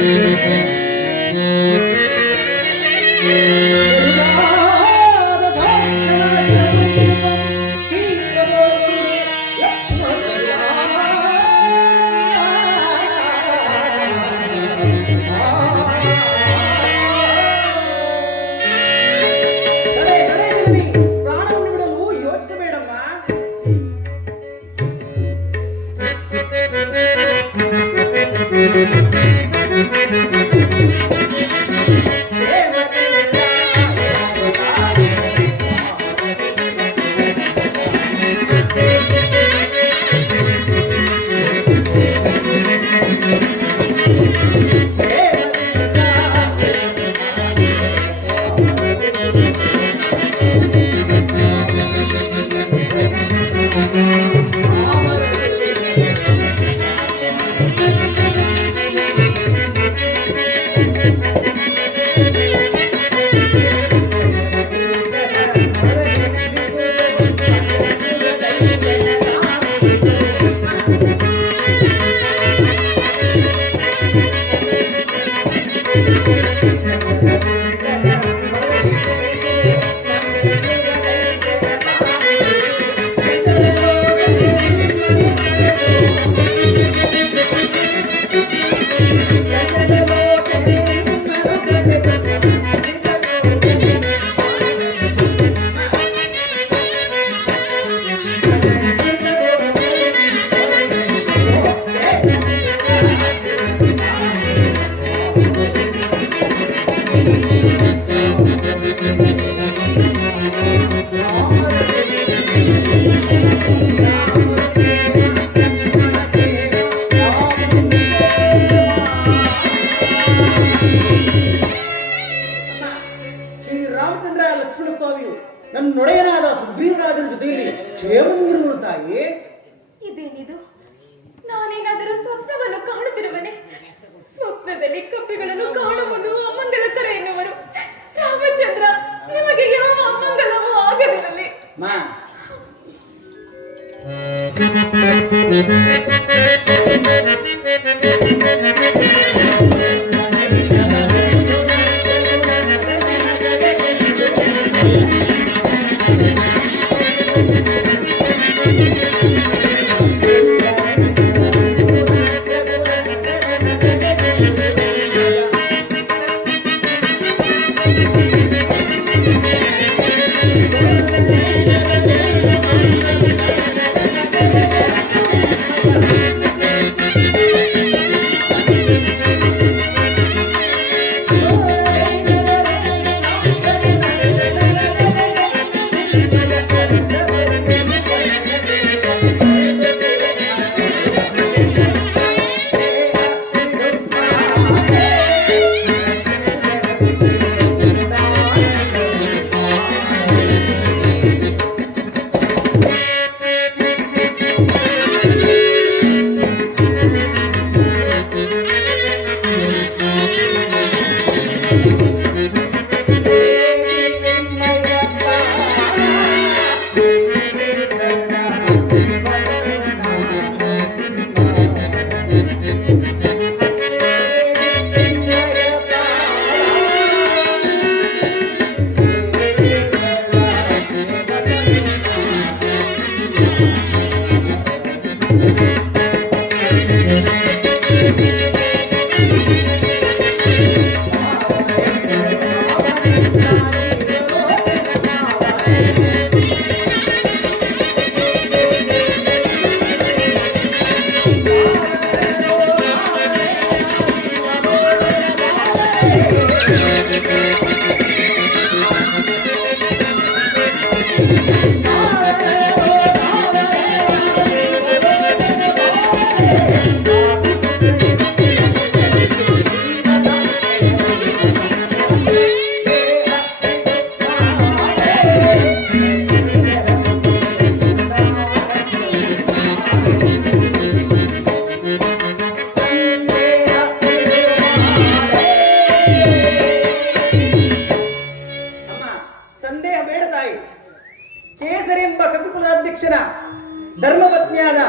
Thank you. ಶ್ರೀರಾಮಚಂದ್ರ ಲಕ್ಷ್ಮಣ ಸ್ವಾಮಿಯು ನನ್ನ ನೊಡೆಯನಾದ ಸುಗ್ರೀವರಾಜನ ಜೊತೆಯಲ್ಲಿ ಕ್ಷೇಮದಿಂದಿರುವರು ತಾಯಿ. ಇದೇನಿದು? ನಾನೇನಾದರೂ ಸ್ವಪ್ನವನ್ನು ಕಾಣುತ್ತಿರುವನೆ? ಸ್ವಪ್ನದಲ್ಲಿ ಕಪ್ಪಿಗಳನ್ನು ಕಾಣುವುದು ಅಮಂಗಲಕರ ಎನ್ನುವರು. ರಾಮಚಂದ್ರ, ನಿಮಗೆ ಯಾವ ಅಮಂಗಲವೂ ಆಗದಿರಲಿ. ಮಾ ಧರ್ಮಪತ್ನಿಯಾದ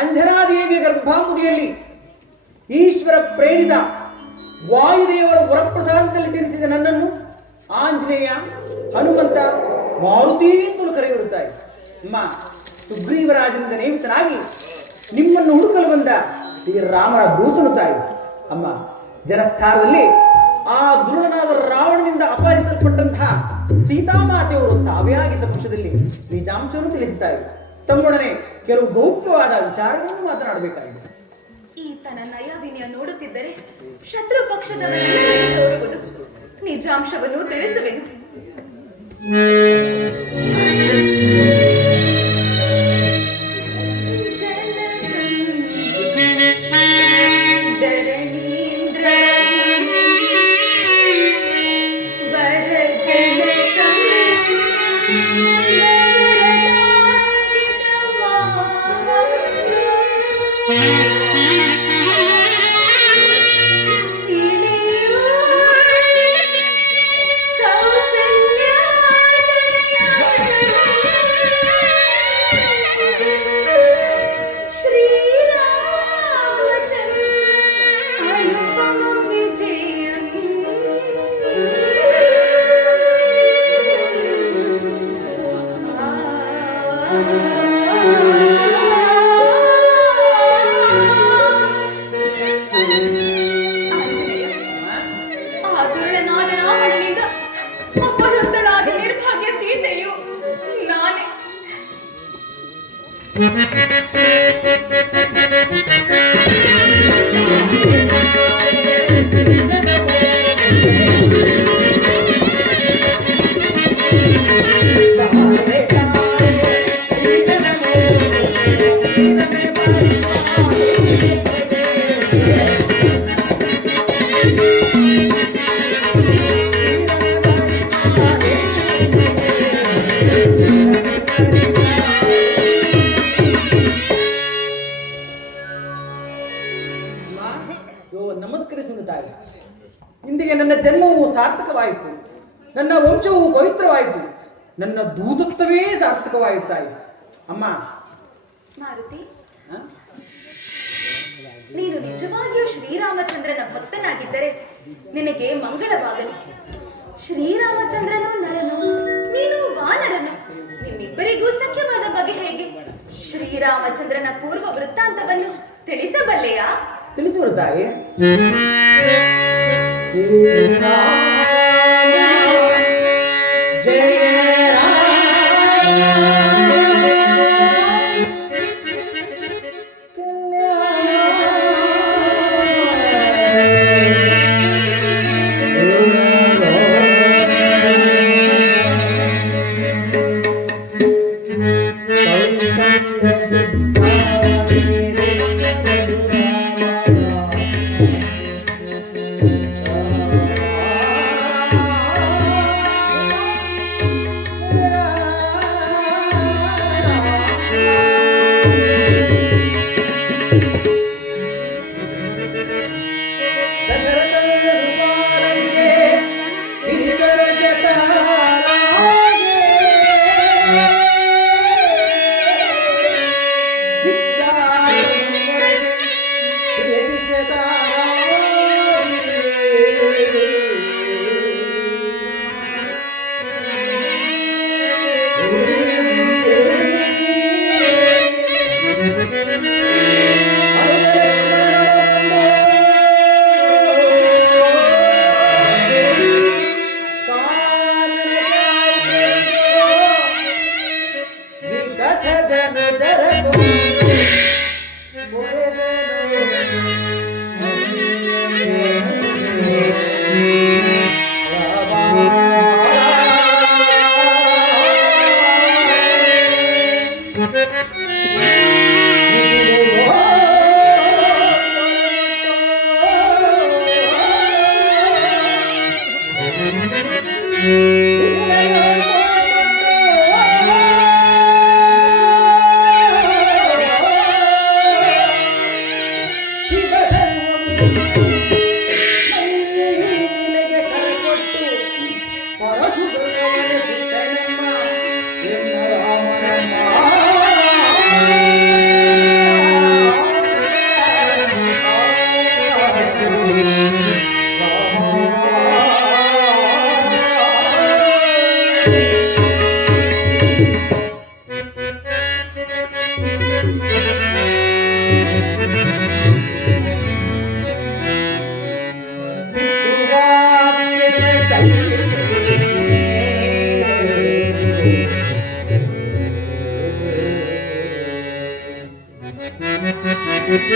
ಅಂಜನಾದೇವಿಯ ಗರ್ಭಾಂಬುದಿಯಲ್ಲಿ ಈಶ್ವರ ಪ್ರೇರಿತ ವಾಯುದೇವರ ವರಪ್ರಸಾದದಲ್ಲಿ ಜನಿಸಿದ ನನ್ನನ್ನು ಆಂಜನೇಯ, ಹನುಮಂತ, ಮಾರುತಿ ಅಂತಲೂ ಕರೆಯುತ್ತಾರೆ. ಅಮ್ಮ, ಸುಗ್ರೀವರಾಜನಿಂದ ನೇಮಿತನಾಗಿ ನಿಮ್ಮನ್ನು ಹುಡುಕಲು ಬಂದ ಶ್ರೀರಾಮರ ದೂತನು ತಾಯಿ. ಅಮ್ಮ, ಜನಸ್ಥಾನದಲ್ಲಿ ಆ ದುರುಳನಾದ ರಾವಣನಿಂದ ಅಪಹರಿಸಲ್ಪಟ್ಟಂತಹ ಸೀತಾಮಾತೆಯವರು ತಾವೇ ಆಗಿದ್ದ ಪಕ್ಷದಲ್ಲಿ ನಿಜಾಂಶವನ್ನು ತಿಳಿಸುತ್ತಾರೆ. ತಮ್ಮೊಡನೆ ಕೆಲವು ಗೌಪ್ಯವಾದ ವಿಚಾರಗಳನ್ನು ಮಾತನಾಡಬೇಕಾಗಿದೆ. ಈತನ ನಯವಿನಯ ನೋಡುತ್ತಿದ್ದರೆ ಶತ್ರು ಪಕ್ಷದವರನ್ನು ತೋರುವುದು. ನಿಜಾಂಶವನ್ನು ತಿಳಿಸುವೆನು. ನಮಸ್ಕರಿಸುವುದು ತಾಯಿ. ಇಂದಿಗೆ ನನ್ನ ಜನ್ಮವು ಸಾರ್ಥಕವಾಯಿತು, ನನ್ನ ವಂಶವು ಪವಿತ್ರವಾಯಿತು, ನನ್ನ ದೂತತ್ವವೇ ಸಾರ್ಥಕವಾಯಿತು ತಾಯಿ. ಅಮ್ಮ ಮಾರುತಿ, ನೀನು ನಿಜವಾಗಿಯೂ ಶ್ರೀರಾಮಚಂದ್ರನ ಭಕ್ತನಾಗಿದ್ದರೆ ನಿನಗೆ ಮಂಗಳವಾಗಲಿ. ಶ್ರೀರಾಮಚಂದ್ರನು ನರನು, ನೀನು ವಾನರನು, ನಿಮ್ಮಿಬ್ಬರಿಗೂ ಸಖ್ಯವಾದ ಬಗೆ ಹೇಗೆ? ಶ್ರೀರಾಮಚಂದ್ರನ ಪೂರ್ವ ವೃತ್ತಾಂತವನ್ನು ತಿಳಿಸಬಲ್ಲೆಯಾ? ತಿಳಿಸುವರು ತಾಯಿ.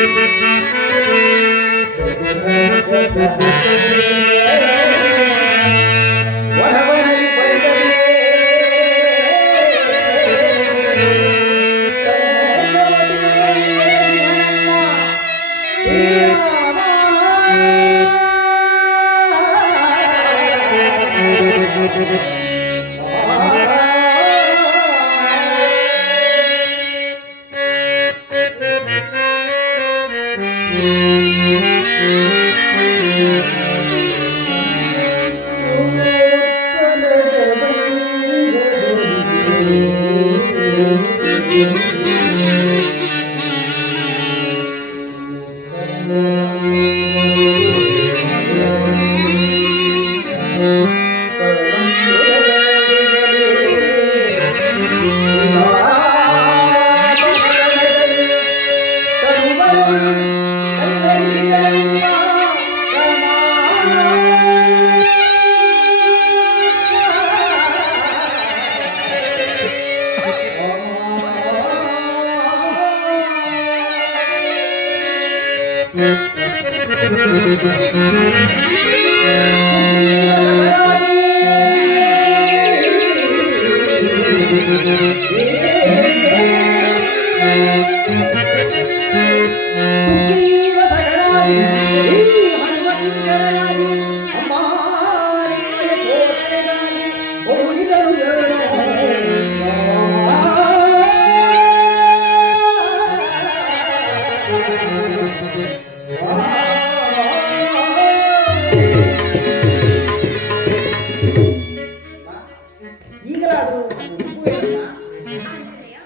Thank you. ವನವನಲಿ ಪರಿಗಣೆ ಈಗಲಾದರೂ ಆಂಜನೇಯ,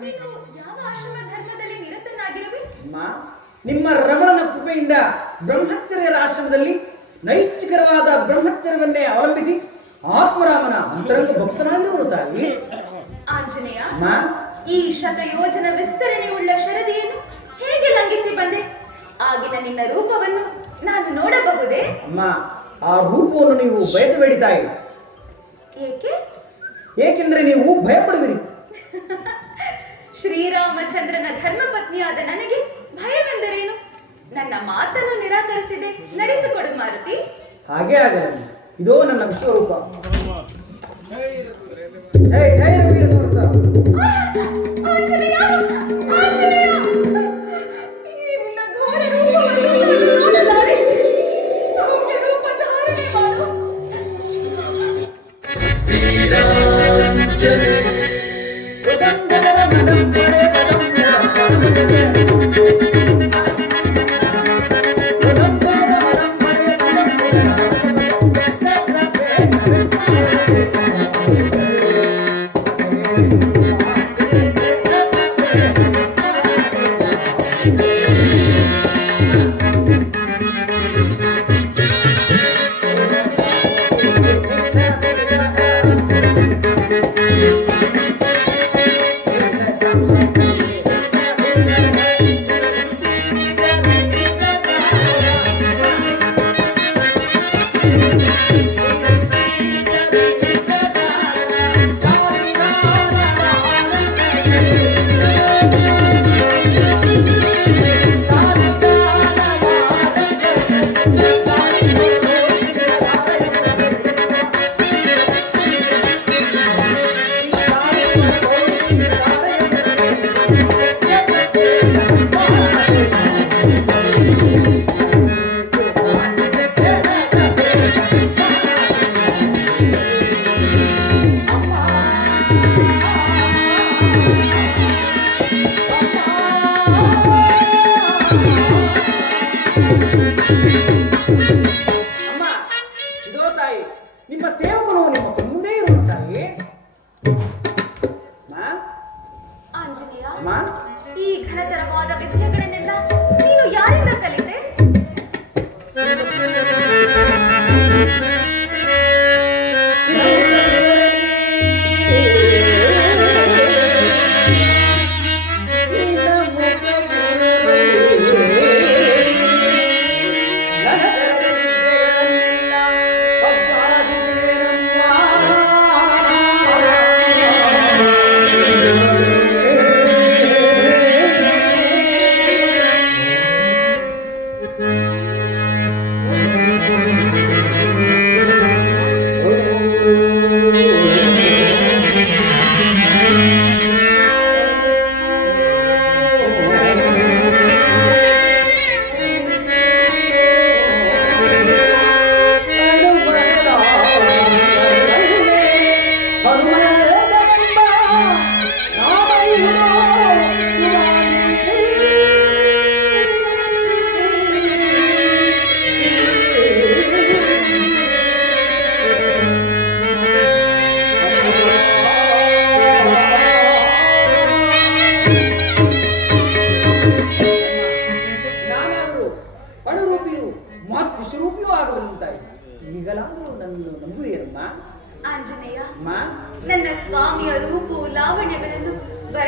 ನೀನು ಯಾವ ಆಶ್ರಮ ಧರ್ಮದಲ್ಲಿ ನಿರತನಾಗಿರುವೆ? ನಿಮ್ಮ ರಮಣನ ಕೃಪೆಯಿಂದ ಬ್ರಹ್ಮಚರ್ಯರ ಆಶ್ರಮದಲ್ಲಿ ನೈಚ್ಛಿಕರವಾದ ಬ್ರಹ್ಮಚರ್ಯವನ್ನೇ ಅವಲಂಬಿಸಿ ಆತ್ಮರಾಮನ ಅಂತರಂಗ ಭಕ್ತನಾಗಿರುವನು ತಾಯಿ. ಆಂಜನೇಯ, ಈ ಶತಯೋಜನ ವಿಸ್ತರಣೆಯುಳ್ಳ ಶರದಿಯನ್ನು ಹೇಗೆ ಲಂಘಿಸಿ ಬಂದೆ? ಆಗಿನ ನಿನ್ನ ರೂಪವನ್ನು ನಾನು ನೋಡಬಹುದೇ? ಅಮ್ಮ, ಆ ರೂಪವನ್ನು ನೀವು ಬಯಸಬೇಡಿ ತಾಯಿ. ಏಕೆ? ಏಕೆಂದರೆ ನೀವು ಭಯಪಡುವಿರಿ. ಶ್ರೀರಾಮಚಂದ್ರನ ಧರ್ಮಪತ್ನಿಯಾದ ನನಗೆ ಭಯವೆಂದರೇನು? ನನ್ನ ಮಾತನ್ನು ನಿರಾಕರಿಸಿದೆ, ನಡೆಸಿಕೊಡು ಮಾರುತಿ. ಹಾಗೆ ಆಗಲಿ. ಇದೋ ನನ್ನ ವಿಶ್ವರೂಪ. ಜೈ ಜೈ ರಘುವೀರ ಸಮರ್ಥ. ಆಂಜನೇಯ, ಆಂಜನೇಯ, ಈ ನಿನ್ನ ಘೋರ ರೂಪವನ್ನು ನಾನು ನೋಡಲಾರೆ. ಸೌಮ್ಯ ರೂಪ ಧಾರಣೆ ಮಾಡು. ಉದಂಬರ ಮದಂಬರೆ ನಿಮ್ಮ ಸೇವಕನು ನಿಮ್ಮ ಮುಂದೆ ಇರುವ ತಾಯಿ. ಆಂಜನೇಯ, ಮಾ ಈ ಘನತರವಾದ ವಿದ್ಯೆಗಳನ್ನೆಲ್ಲ ನೀನು ಯಾರಿಂದ ಕಲಿತೆ?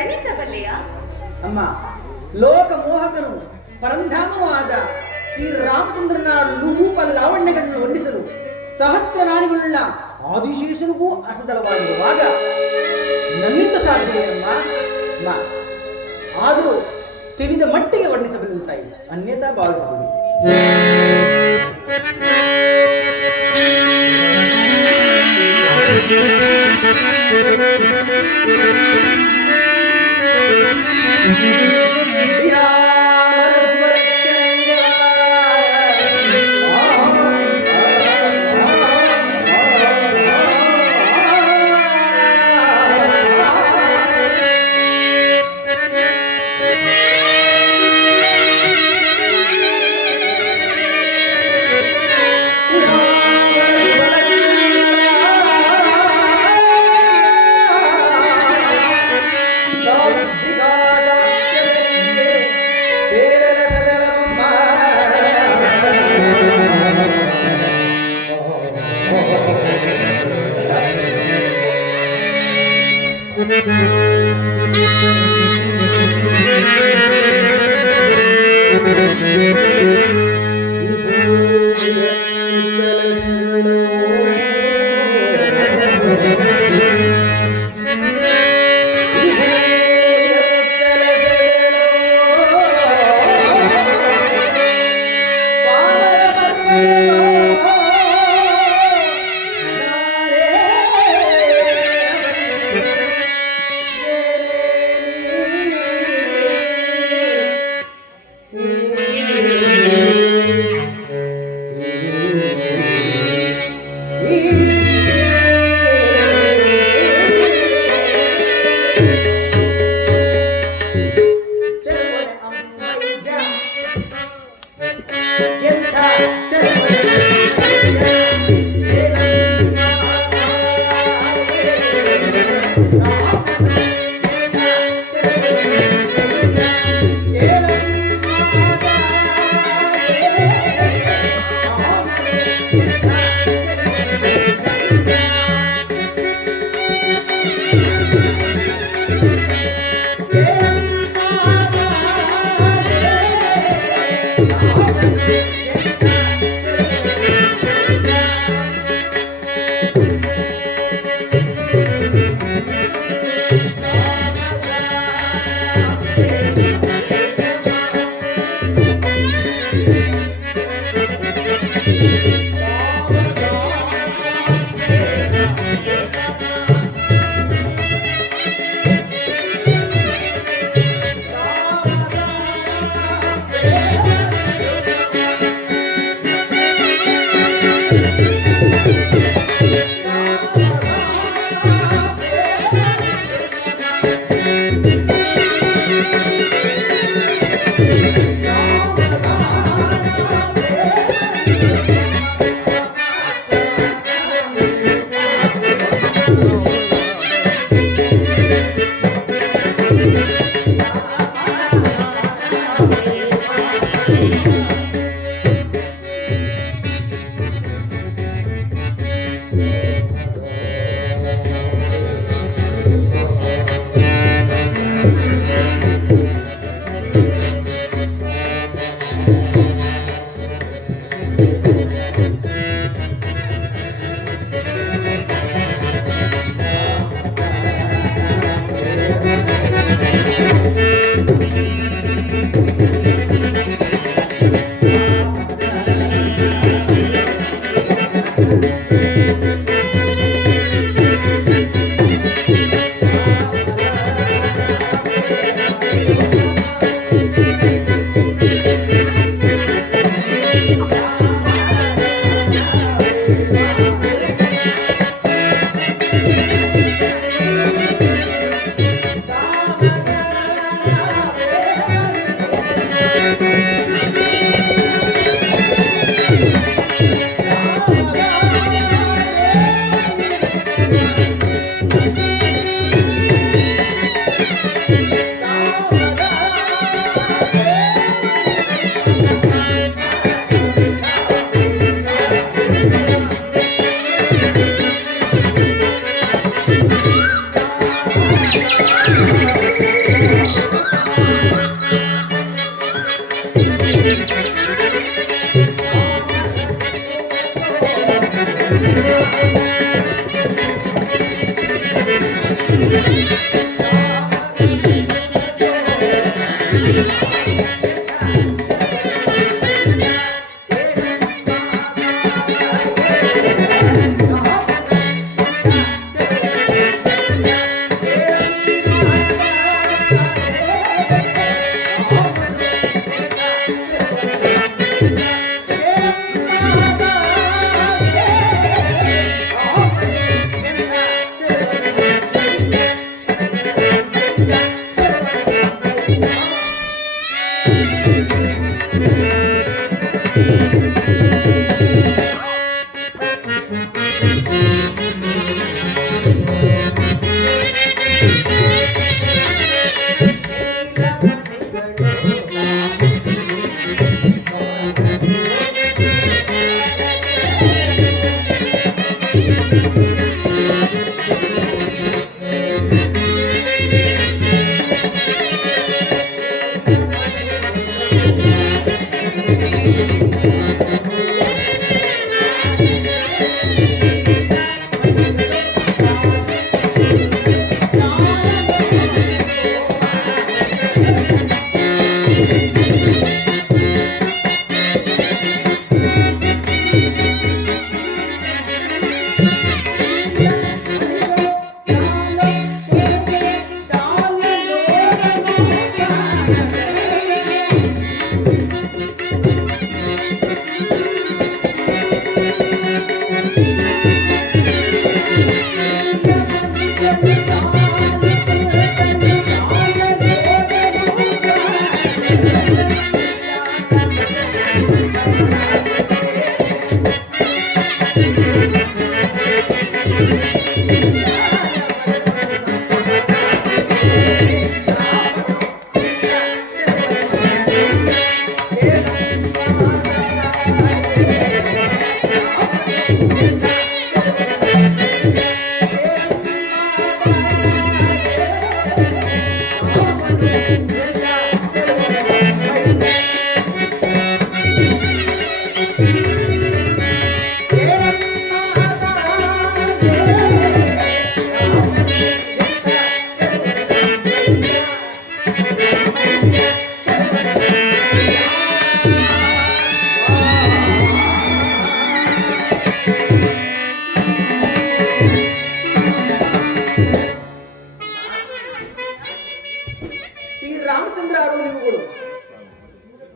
ವರ್ಣಿಸಬಲ್ಲೆಯಾ? ಅಮ್ಮ, ಲೋಕ ಮೋಹಕನು ಪರಂಧಾಮನೂ ಆದ ಶ್ರೀರಾಮಚಂದ್ರನ ರೂಪ ಲಾವಣ್ಯಗಳನ್ನು ವರ್ಣಿಸಲು ಸಹಸ್ರ ನಾಣಿಗಳುಳ್ಳ ಆದಿಶೇಷನಿಗೂ ಅಸದಳವಾಗಿರುವಾಗ ನನ್ನಿಂದ ಸಾಧ್ಯವೇನಮ್ಮ? ಅಮ್ಮ, ಆದರೂ ತಿಳಿದ ಮಟ್ಟಿಗೆ ವರ್ಣಿಸಬಲ್ಲೆ ತಾಯಿ, ಅನ್ಯತಾ ಭಾವಿಸಬೇಡಿ.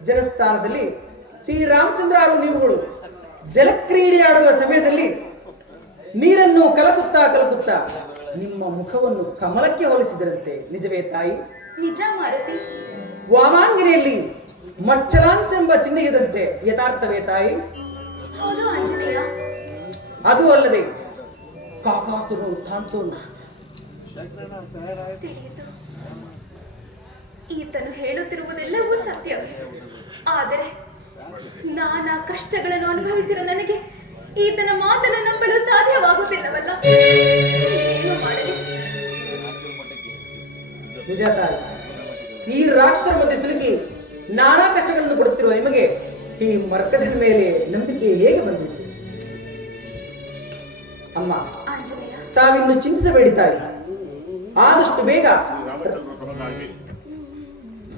ಜನಸ್ಥಾನದಲ್ಲಿ ಶ್ರೀರಾಮಚಂದ್ರರು ನೀವುಗಳು ಜಲಕ್ರೀಡೆ ಆಡುವ ಸಮಯದಲ್ಲಿ ನೀರನ್ನು ಕಲಕುತ್ತಾ ಕಲಕುತ್ತಾ ನಿಮ್ಮ ಮುಖವನ್ನು ಕಮಲಕ್ಕೆ ಹೋಲಿಸಿದರಂತೆ, ನಿಜವೇ ತಾಯಿ? ನಿಜ ಮಾರುತಿ. ವಾಮಾಂಗಿನಿಯಲ್ಲಿ ಮಚ್ಚಲಾಂಚೆಂಬ ಚಿಹ್ನೆಯಿದಂತೆ ಯಥಾರ್ಥವೇ ತಾಯಿ? ಹೌದು ಆಂಜನೇಯ. ಅದು ಅಲ್ಲದೆ ಕಾಕಾಸುರ ವೃತ್ತಾಂತವನ್ನು ತಿಳಿಯಿತು. ಈತನು ಹೇಳುತ್ತಿರುವುದೆಲ್ಲವೂ ಸತ್ಯವೇ. ಆದರೆ ನಾನಾ ಕಷ್ಟಗಳನ್ನು ಅನುಭವಿಸಿರೋ ನನಗೆ ಈತನ ಮಾತನ್ನು ನಂಬಲು ಸಾಧ್ಯವಾಗುತ್ತಿಲ್ಲವಲ್ಲ. ಏನು ಮಾಡಲಿ? ನಿಜ ತಾಯಿ, ಈ ರಾಕ್ಷಸರ ಮಧ್ಯೆ ಸಿಲುಕಿ ನಾನಾ ಕಷ್ಟಗಳನ್ನು ಕೊಡುತ್ತಿರುವ ನಿಮಗೆ ಈ ಮರ್ಕಟದ ಮೇಲೆ ನಂಬಿಕೆ ಹೇಗೆ ಬಂದಿತ್ತು? ಅಮ್ಮ, ಆಂಜನೇಯ, ತಾವಿನ್ನು ಚಿಂತಿಸಬೇಡಿ ತಾಯಿ. ಆದಷ್ಟು ಬೇಗ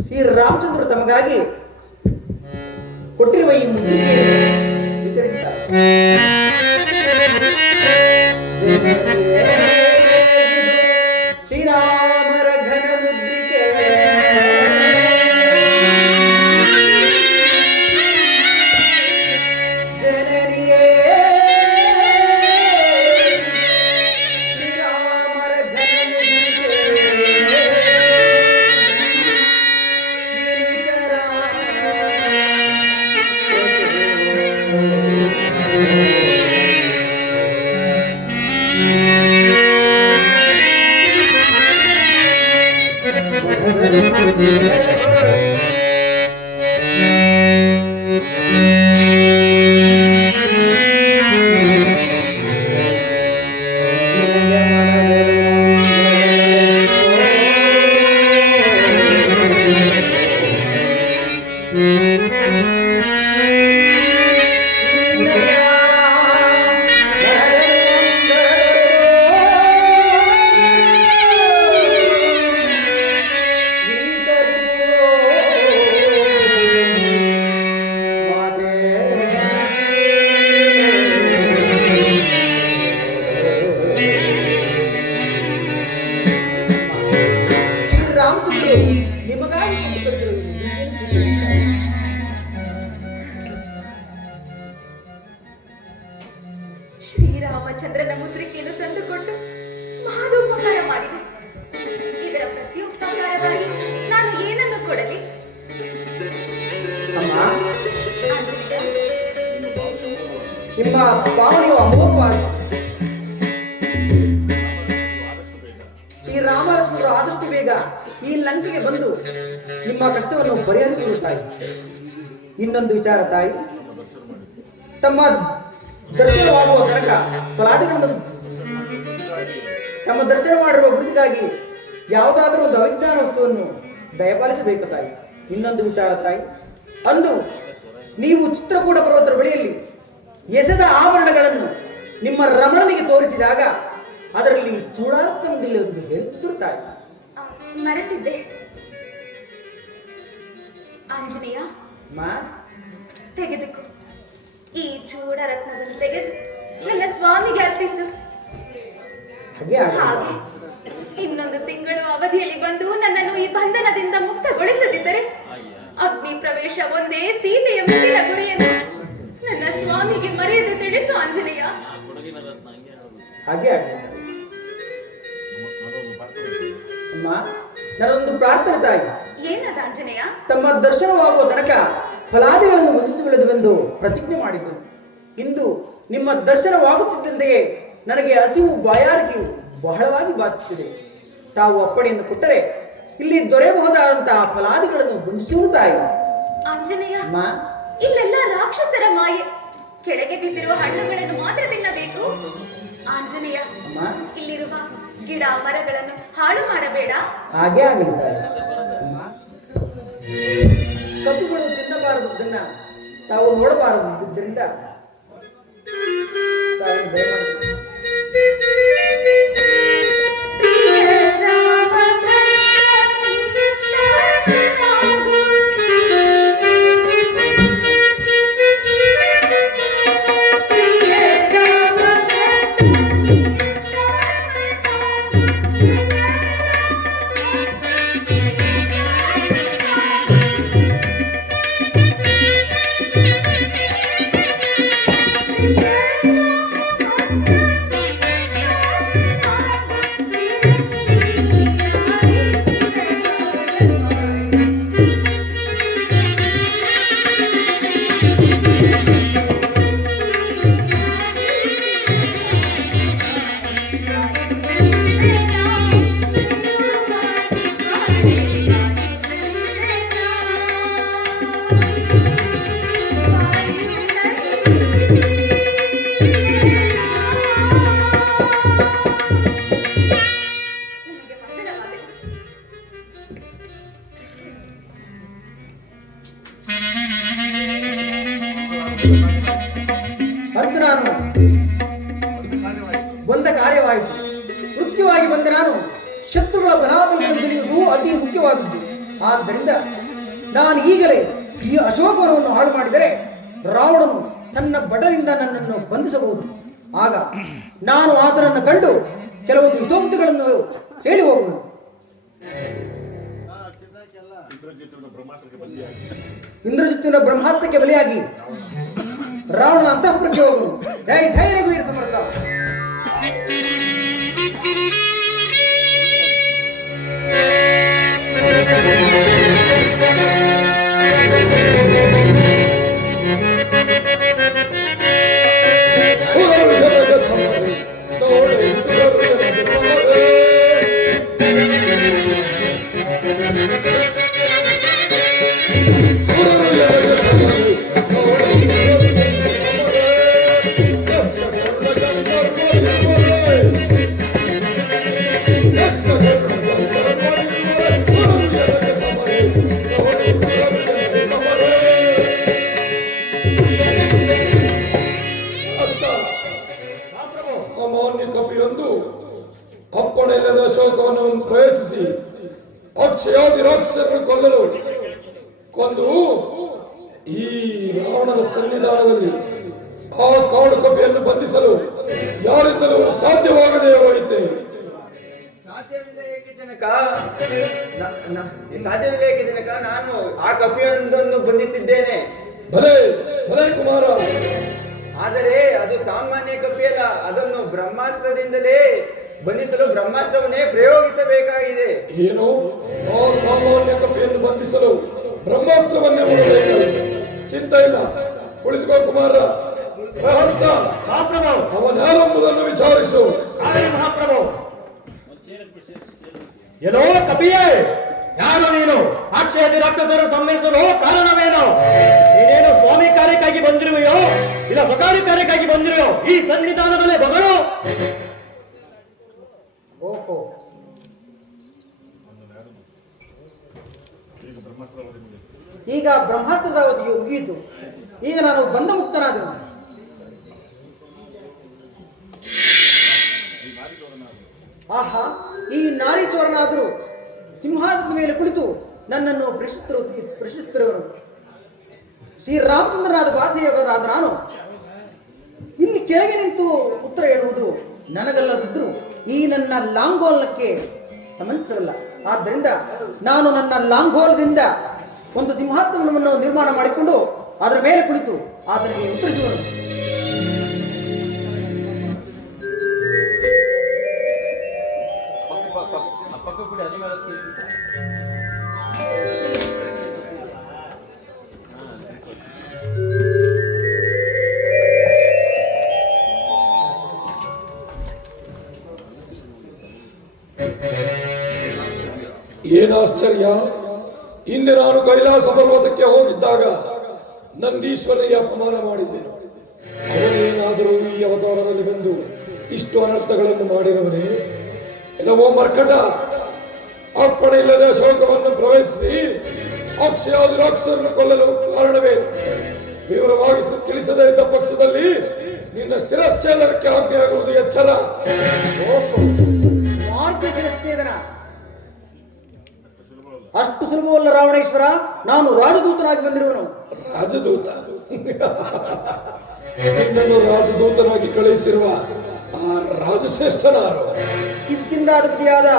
ಶ್ರೀ ರಾಮಚಂದ್ರ ತಮಗಾಗಿ ಕೊಟ್ಟಿರುವ ಈ ಮುದ್ರಿಕೆ ಸ್ವೀಕರಿಸುತ್ತಾರೆ. ಶ್ರೀರಾಮರ ಘನ ಮುದ್ರಿಕೆ ಜನನಿಯೇ ಶ್ರೀರಾಮರ ಘನ ಮುದ್ರಿಕೆ ರಾಮಚಂದ್ರರು ನಿಮಗಾಗಿ ಕೊಟ್ಟು ಕಳಿಸಿರುವ ವಿಧಿಯನ್ನು ಸ್ವೀಕರಿಸುತ್ತಾರೆ. ಶ್ರೀರಾಮಚಂದ್ರನ ಮುದ್ರಿಕೆಯನ್ನು ತಂದುಕೊಂಡು ಮಹದೋಪಕಾರ ಮಾಡಿದೆ. ಇದರ ಪ್ರತ್ಯುಪಕಾರವಾಗಿ ನಾನು ಏನನ್ನು ಕೊಡಲಿ? ಅಮ್ಮ, ಆಂಜನೇಯ, ನಿಮ್ಮ ಭಾವನೆಯು ಅಮೋಘವಾದ. ಶ್ರೀರಾಮಚಂದ್ರರು ಆದಷ್ಟು ಬೇಗ ಈ ಲಂಕೆಗೆ ಬಂದು ನಿಮ್ಮ ಕಷ್ಟವನ್ನು ಪರಿಹರಿಸುವುದು ತಾಯಿ. ಇನ್ನೊಂದು ವಿಚಾರ ತಾಯಿ, ತಮ್ಮ ದರ್ಶನವಾಗುವ ತನಕ ಫಲಾದಿಗಳನ್ನು ತಮ್ಮ ದರ್ಶನ ಮಾಡಿರುವ ಗುರುತಿಗಾಗಿ ಯಾವುದಾದರೂ ಒಂದು ಅವಿಜ್ಞಾನ ವಸ್ತುವನ್ನು ದಯಪಾಲಿಸಬೇಕು ತಾಯಿ. ಇನ್ನೊಂದು ವಿಚಾರ ತಾಯಿ, ಅಂದು ನೀವು ಚಿತ್ರಕೂಟ ಪರ್ವತರ ಬಳಿಯಲ್ಲಿ ಎಸೆದ ಆಭರಣಗಳನ್ನು ನಿಮ್ಮ ರಮಣನಿಗೆ ತೋರಿಸಿದಾಗ ಅದರಲ್ಲಿ ಚೂಡಾರತ್ನ ಹೊಂದಿಲ್ಲ ಎಂದು ಹೇಳುತ್ತಿದ್ದರು ತಾಯಿ. ಮರೆತಿದ್ದೆ. ಆಂಜನೇಯ, ಮಾ, ತೆಗೆದುಕೋ. ಈ ಚೂಡರತ್ನವನ್ನು ತೆಗೆದು ನನ್ನ ಸ್ವಾಮಿಗೆ ಅರ್ಪಿಸು. ಹಾಗೆ ಹಾಗೆ ಇನ್ನೊಂದು ತಿಂಗಳು ಅವಧಿಯಲ್ಲಿ ಬಂದು ನನ್ನನ್ನು ಈ ಬಂಧನದಿಂದ ಮುಕ್ತಗೊಳಿಸದಿದ್ದರೆ ಅಗ್ನಿ ಪ್ರವೇಶ ಒಂದೇ ಸೀತೆಯ ಮುಂದಿನ ಗುರಿಯನ್ನು ನನ್ನ ಸ್ವಾಮಿಗೆ ಮರೆಯದೆ ತಿಳಿಸು ಆಂಜನೇಯ. ಹಾಗೆ ಆಗಲಿ. ಅಮ್ಮ, ನನ್ನದೊಂದು ಪ್ರಾರ್ಥನೆ ತಾಯಿ. ಏನದ ಆಂಜನೇಯ? ತಮ್ಮ ದರ್ಶನವಾಗುವ ತನಕ ಫಲಾದಿಗಳನ್ನು ಮುಗಿಸಿಕೊಳ್ಳುವುದೆಂದು ಪ್ರತಿಜ್ಞೆ ಮಾಡಿದ್ದು. ಇಂದು ನಿಮ್ಮ ದರ್ಶನವಾಗುತ್ತಿದ್ದಂತೆಯೇ ನನಗೆ ಹಸಿವು ಬಾಯಾರಿಕೆಯು ಬಹಳವಾಗಿ ಬಾಧಿಸುತ್ತಿದೆ. ತಾವು ಅಪ್ಪಣೆಯನ್ನು ಕೊಟ್ಟರೆ ಇಲ್ಲಿ ದೊರೆಯಬಹುದಾದಂತಹ ಫಲಾದಿಗಳನ್ನು ಭುಂಜಿಸುವುದು ತಾಯಿ. ಆಂಜನೇಯ, ಅಮ್ಮ, ಇಲ್ಲೆಲ್ಲ ರಾಕ್ಷಸರ ಮಾಯೆ. ಕೆಳಗೆ ಬಿದ್ದಿರುವ ಹಣ್ಣುಗಳನ್ನು ಮಾತ್ರ ತಿನ್ನಬೇಕು. ಆಂಜನೇಯ, ಅಮ್ಮ, ಇಲ್ಲಿರುವ ಗಿಡ ಮರಗಳನ್ನು ಹಾಳು ಮಾಡಬೇಡ. ಹಾಗೆ ಆಗಲಿ ತಾಯಿ. ಅಮ್ಮ, ಕಪ್ಪುಗಳು ತಿನ್ನಬಾರದನ್ನ ತಾವು ನೋಡಬಾರದಿದ್ದರಿಂದ ತಾವು ದಯಮಾಡಿ ಅಂದು ನಾನು ಬಂದ ಕಾರ್ಯವಾಯಿತು. ಮೃತ್ಯುವಾಗಿ ಬಂದ ನಾನು ಶತ್ರುಗಳ ಬಲಾಬಲವನ್ನು ತಿಳಿಯುವುದು ಅತಿ ಮುಖ್ಯವಾದದ್ದು. ಆದ್ದರಿಂದ ನಾನು ಈಗಲೇ ಈ ಅಶೋಕವನವನ್ನು ಹಾಳು ಮಾಡಿದರೆ ರಾವಣನು ತನ್ನ ಬಡರಿಂದ ನನ್ನನ್ನು ಬಂಧಿಸಬಹುದು. ಆಗ ನಾನು ಆತನನ್ನು ಕಂಡು ಕೆಲವೊಂದು ಹಿತೋಕ್ತಿಗಳನ್ನು ಹೇಳಿ ಹೋಗುವುದು. ಇಂದ್ರಜಿತ್ತಿನ ಬ್ರಹ್ಮಾಸ್ತ್ರಕ್ಕೆ ಬಲಿಯಾಗಿ ರಾವಣನ ಅಂತಃಪುರಕ್ಕೆ ಹೋಗುವುದು. ಜೈ ಜೈ ರಘುವೀರ ಸಮರ್ಥ. ಅಮಾನ್ಯ ಕಪಿಯೊಂದು ಅಪ್ಪಣೆಯಿಲ್ಲದ ಅಶೋಕವನ್ನು ಪ್ರವೇಶಿಸಿ ಅಕ್ಷಯಾದಿ ರಾಕ್ಷಸರನ್ನು ಕೊಲ್ಲಲು ಕೊಂದು ಈ ರಾವಣನ ಸನ್ನಿಧಾನದಲ್ಲಿ ಆ ಕಾಡು ಕಪಿಯನ್ನು ಬಂಧಿಸಲು ಯಾರಿಂದಲೂ ಸಾಧ್ಯವಾಗದೇ ಹೋಯಿತೆ. ಸಾಧ್ಯವಿಲ್ಲ ಏಕೆ ಜನಕ, ನಾನು ಆ ಕಪಿಯೊಂದನ್ನು ಬಂಧಿಸಿದ್ದೇನೆ. ಭಲೆ ಭಲೆ ಕುಮಾರ, ಆದರೆ ಅದು ಸಾಮಾನ್ಯ ಕಪಿಯಲ್ಲ, ಅದನ್ನು ಬ್ರಹ್ಮಾಸ್ತ್ರದಿಂದಲೇ ಬಂಧಿಸಲು ಬ್ರಹ್ಮಾಸ್ತ್ರವನ್ನೇ ಪ್ರಯೋಗಿಸಬೇಕಾಗಿದೆ. ಏನು ಆ ಸಾಮಾನ್ಯ ಕಪಿಯನ್ನು ಬಂಧಿಸಲು ಬ್ರಹ್ಮಾಸ್ತ್ರವನ್ನೇ ಮಾಡಬೇಕಾಗಿದೆ? ಚಿಂತೆ ಇಲ್ಲ, ಕುಳಿತುಕೋ ಕುಮಾರ. ಪ್ರಹಸ್ತ ಅವನ್ಯಾರೆಂಬುದನ್ನು ವಿಚಾರಿಸು. ಮಹಾಪ್ರಭು, ಏನೋ ಕಪಿಯೇ, ಯಾರು ನೀನು? ಅಕ್ಷಯದಿ ರಾಕ್ಷಸರು ಸಂಹರಿಸಲು ಕಾರಣವೇನು? ನೀನೇನು ಸ್ವಾಮಿ ಕಾರ್ಯಕ್ಕಾಗಿ ಬಂದಿರುವೆಯೋ ಇಲ್ಲ ಸ್ವಕಾರ್ಯ ಕಾರ್ಯಕ್ಕಾಗಿ ಬಂದಿರುವೆಯೋ? ಈ ಸನ್ನಿಧಾನದಲ್ಲೇ ಬಗಳು. ಓಹೋ, ಈಗ ಬ್ರಹ್ಮಾಸ್ತ್ರದ ಅವಧಿಯು ಮುಗಿಯಿತು. ಈಗ ನಾನು ಬಂಧ ಮುಕ್ತನಾದೆನು. ಆಹಾ, ಈ ನಾರಿ ಚೋರನಾದರೂ ಸಿಂಹಾಸನದ ಮೇಲೆ ಕುಳಿತು ನನ್ನನ್ನು ಪ್ರಶ್ನಿಸುತ್ತಿರುವರು. ಶ್ರೀರಾಮಚಂದ್ರನಾದ ಭಾಷೆಯೋಗರಾದ ನಾನು ಇಲ್ಲಿ ಕೆಳಗೆ ನಿಂತು ಉತ್ತರ ಹೇಳುವುದು ನನಗಲ್ಲದಿದ್ದರೂ ಈ ನನ್ನ ಲಾಂಗೋಲಕ್ಕೆ ಸಂಬಂಧಿಸಲ್ಲ. ಆದ್ದರಿಂದ ನಾನು ನನ್ನ ಲಾಂಗೋಲದಿಂದ ಒಂದು ಸಿಂಹಾಸನವನ್ನು ನಿರ್ಮಾಣ ಮಾಡಿಕೊಂಡು ಅದರ ಮೇಲೆ ಕುಳಿತು ಅದರಿಗೆ ಉತ್ತರಿಸುವನು. ಏನಾಶ್ಚರ್ಯ, ಹಿಂದೆ ನಾನು ಕೈಲಾಸ ಪರ್ವತಕ್ಕೆ ಹೋಗಿದ್ದಾಗ ನಂದೀಶ್ವರನಿಗೆ ಅಪಮಾನ ಮಾಡಿದ್ದೇನೆ. ಅವನೇನಾದರೂ ಈ ಅವತಾರದಲ್ಲಿ ಬಂದು ಇಷ್ಟು ಅನರ್ಥಗಳನ್ನು ಮಾಡಿರುವನೇ? ಎಲ್ಲವೋ ಮರ್ಕಟ, ಅರ್ಪಣೆ ಇಲ್ಲದೆ ಶೋಕವನ್ನು ಪ್ರವೇಶಿಸಿ ಅಕ್ಷಯಾದಿ ರಾಕ್ಷಸರನ್ನು ಕೊಲ್ಲಲು ಕಾರಣವೇ? ವಿವರವಾಗಿ ತಿಳಿಸದೇ ಇದ್ದ ಪಕ್ಷದಲ್ಲಿ ನಿನ್ನ ಶಿರಶ್ಛೇದನಕ್ಕೆ ಆಜ್ಞೆಯಾಗುವುದು ಎಚ್ಚರ. ಶಿರಶ್ಛೇದನ ಅಷ್ಟು ಸುಲಭವಲ್ಲ ರಾವಣೇಶ್ವರ. ನಾನು ರಾಜದೂತನಾಗಿ ಬಂದಿರುವನು. ರಾಜದೂತ? ನಿನ್ನನ್ನು ರಾಜದೂತನಾಗಿ ಕಳುಹಿಸಿರುವ ಆ ರಾಜಶ್ರೇಷ್ಠನಾರು? ಕಿಷ್ಕಿಂಧಾಧಿಪತಿಯಾದ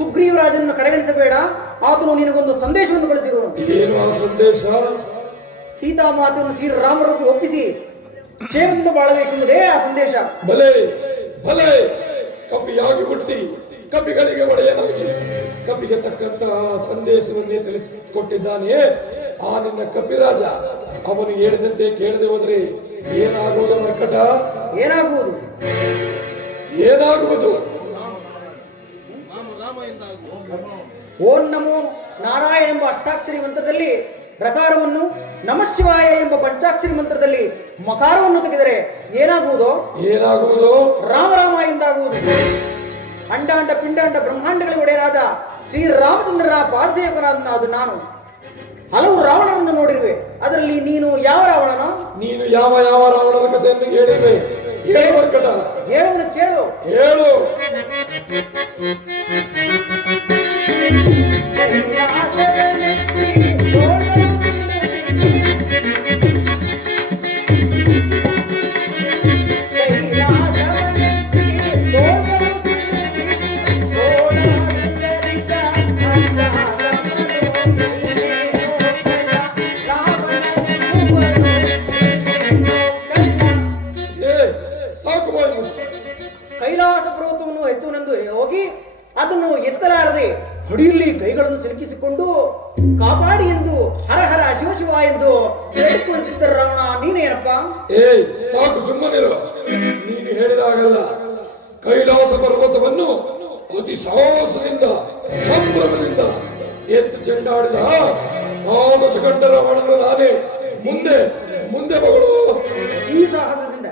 ಸುಗ್ರೀವರಾಜನನ್ನು ಕಡೆಗಣಿಸಬೇಡ. ಆತನು ನಿನಗೊಂದು ಸಂದೇಶವನ್ನು ಕಳಿಸಿರುವನು. ಏನು ಆ ಸಂದೇಶ? ಸೀತಾಮಾತೆಯನ್ನು ಶ್ರೀರಾಮರೂಪಿ ಒಪ್ಪಿಸಿ ಕ್ಷೇಮದಿಂದ ಬಾಳಬೇಕೆಂಬುದೇ ಆ ಸಂದೇಶ. ಭಲೆ ಭಲೆ, ಕಪಿಯಾಗಿ ಹುಟ್ಟಿ ಕಪಿಗಳಿಗೆ ಒಡೆಯನಾಗಿ ಕಪಿಗೆ ತಕ್ಕಂತಹ ಸಂದೇಶವನ್ನೇ ತಿಳಿಸಿಕೊಟ್ಟಿದ್ದಾನೆ ಆ ನಿನ್ನ ಕಪಿರಾಜ. ಅವನು ಹೇಳಿದಂತೆ ಕೇಳದೆ ಹೋದ್ರೆ ಏನಾಗುವುದು ಮರ್ಕಟ? ಏನಾಗುವುದು? ಏನಾಗುವುದು? ಓಂ ನಮೋ ನಾರಾಯಣ ಎಂಬ ಅಷ್ಟಾಕ್ಷರಿ ಮಂತ್ರದಲ್ಲಿ ರಕಾರವನ್ನು, ನಮ ಶಿವಾಯ ಎಂಬ ಪಂಚಾಕ್ಷರಿ ಮಂತ್ರದಲ್ಲಿ ಮಕಾರವನ್ನು ತೆಗೆದರೆ ಏನಾಗುವುದೋ? ಏನಾಗುವುದು? ರಾಮರಾಮ ಎಂದಾಗುವುದು. ಅಂಡಾಂಡ ಪಿಂಡಾಂಡ ಬ್ರಹ್ಮಾಂಡಗಳ ಒಡೆಯರಾದ ಶ್ರೀರಾಮಚಂದ್ರನ ಪಾದಸೇವಕನಾದ ಅದು ನಾನು. ಹಲವು ರಾವಣರನ್ನು ನೋಡಿರುವೆ, ಅದರಲ್ಲಿ ನೀನು ಯಾವ ರಾವಣನ? ನೀನು ಯಾವ ಯಾವ ರಾವಣನ ಕಥೆಯನ್ನು ಹೇಳಿರುವೆ? ಹೇಳು ಮರ್ಕಟ, ಹೇಳುವುದು ಕೇಳು. ಹೇಳು. ಕೈಲಾಸ ಪರ್ವತವನ್ನು ಎತ್ತುವನೆಂದು ಹೋಗಿ ಅದನ್ನು ಎತ್ತಲಾರದೆ ಹೊಡಿಯಲ್ಲಿ ಕೈಗಳನ್ನು ಸಿಲುಕಿಸಿಕೊಂಡು ಕಾಪಾಡಿ ಎಂದು ಹರ ಹರ ಶಿವ ಶಿವ ಎಂದು ಹೇಳಿಕೊಳ್ಳುತ್ತಿದ್ದ ರಾವಣ ನೀನೇನಪ್ಪ? ಸಾಕು, ಸುಮ್ಮನಿರು. ನೀನು ಹೇಳಿದಾಗಲ್ಲ, ಕೈಲಾಸ ಪರ್ವತವನ್ನು ಅತಿ ಸಾಹಸದಿಂದ ಸಂಭ್ರಮದಿಂದ ಎತ್ತು ಚೆಂಡಾಡಿದ ಸಾಹಸ ಕಂಡ ರಾವಣನು ನಾನೇ. ಮುಂದೆ ಮುಂದೆ ಮಗಳು. ಈ ಸಾಹಸದಿಂದ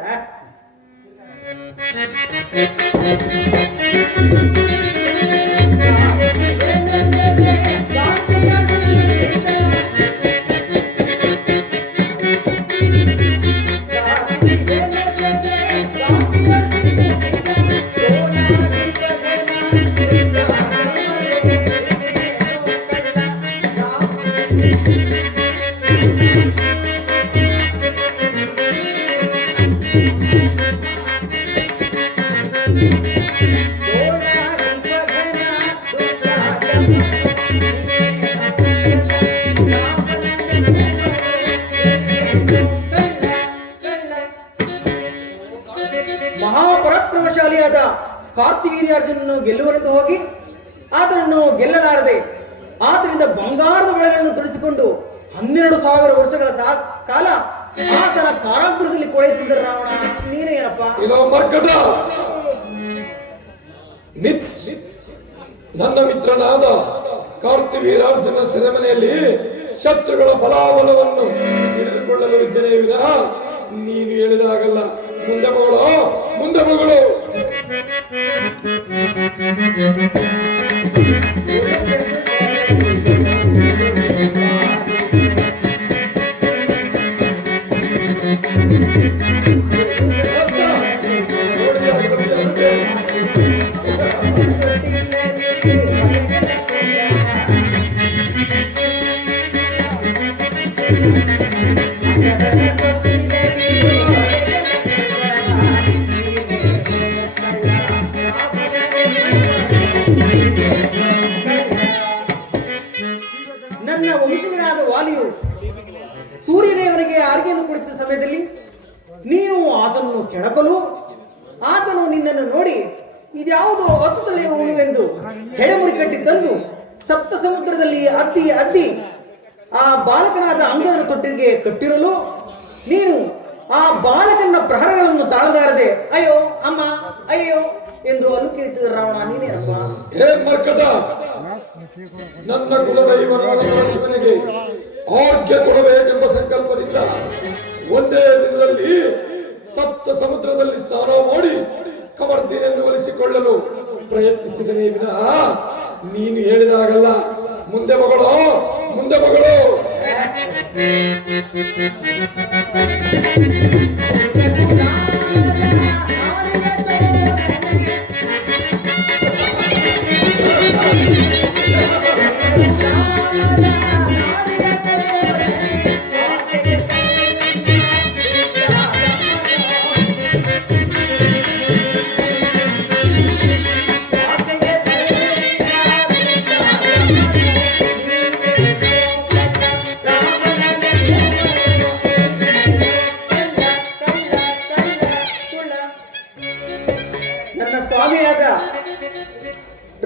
ಗೆಲ್ಲುವನೆಂದು ಹೋಗಿ ಆತನನ್ನು ಗೆಲ್ಲಲಾರದೆ ಆತನಿಂದ ಬಂಗಾರದ ಬಳೆಗಳನ್ನು ತೊಡಿಸಿಕೊಂಡು 12,000 ವರ್ಷಗಳ ಕಾಲ ಆತನ ಕಾರಾಗೃಹದಲ್ಲಿ ಕೊಳೆಯುತ್ತಿದ್ದ ರಾವಣ ನೀನೇನಪ್ಪ? ಇರೋ ಮರ್ಕಟ, ನನ್ನ ಮಿತ್ರನಾದ ಕಾರ್ತಿವೀರಾರ್ಜುನ ಸೆರೆಮನೆಯಲ್ಲಿ ಶತ್ರುಗಳ ಬಲಾಬಲವನ್ನು ತಿಳಿದುಕೊಳ್ಳಲು ಇದ್ದೇನೆ ವಿನಃ ನೀನು ಹೇಳಿದಾಗಲ್ಲ. ಮುಂದೆ ಮಗಳು, ಮುಂದೆ ಮಗಳು. ನನ್ನ ವಂಶಜನಾದ ವಾಲಿಯು ಸೂರ್ಯದೇವನಿಗೆ ಆರ್ಗೆಯನ್ನು ಕೊಡುತ್ತಿದ್ದ ಸಮಯದಲ್ಲಿ ನೀನು ಆತನನ್ನು ಕೆಣಕಲು ಆತನು ನಿನ್ನನ್ನು ನೋಡಿ ಇದ್ಯಾವುದೋ 10 ತಲೆಯ ಹುಳುವೆಂದು ಹೆಡೆಮುರಿ ಕಟ್ಟಿ ತಂದು ಸಪ್ತ ಸಮುದ್ರದಲ್ಲಿ ಅದ್ದಿ ಅದ್ದಿ ಆ ಬಾಲಕನಾದ ಅಂಗದ ತೊಟ್ಟಿಗೆ ಕಟ್ಟಿರಲು ನೀನು ಆ ಬಾಲಕನ ಪ್ರಹರಗಳನ್ನು ತಾಳದಾರದೆ ಅಯ್ಯೋ ಅಮ್ಮ ಅಯ್ಯೋ ಎಂದು ಅನುಕರಿಸಿದ ರಾವಣ ನೀನೇನಪ್ಪ? ಹೇ ಮರ್ಕಟ, ನನ್ನ ಕುಲದೈವನಾದ ಶಿವನಿಗೆ ಆಜ್ಞೆ ಕೊಡಬೇಕೆಂಬ ಸಂಕಲ್ಪದಿಂದ ಒಂದೇ ದಿನದಲ್ಲಿ ಸಪ್ತ ಸಮುದ್ರದಲ್ಲಿ ಸ್ನಾನ ಮಾಡಿ ಕಮರ್ದಿನೆಂದು ಒಲಿಸಿಕೊಳ್ಳಲು ಪ್ರಯತ್ನಿಸಿದನೇ ವಿನಃ ನೀನು ಹೇಳಿದಾಗಲ್ಲ. ಮುಂದೆ ಮಗಳು, ಮುಂದೆ ಮಗಳು. ನನ್ನ ಸ್ವಾಮಿಯಾದ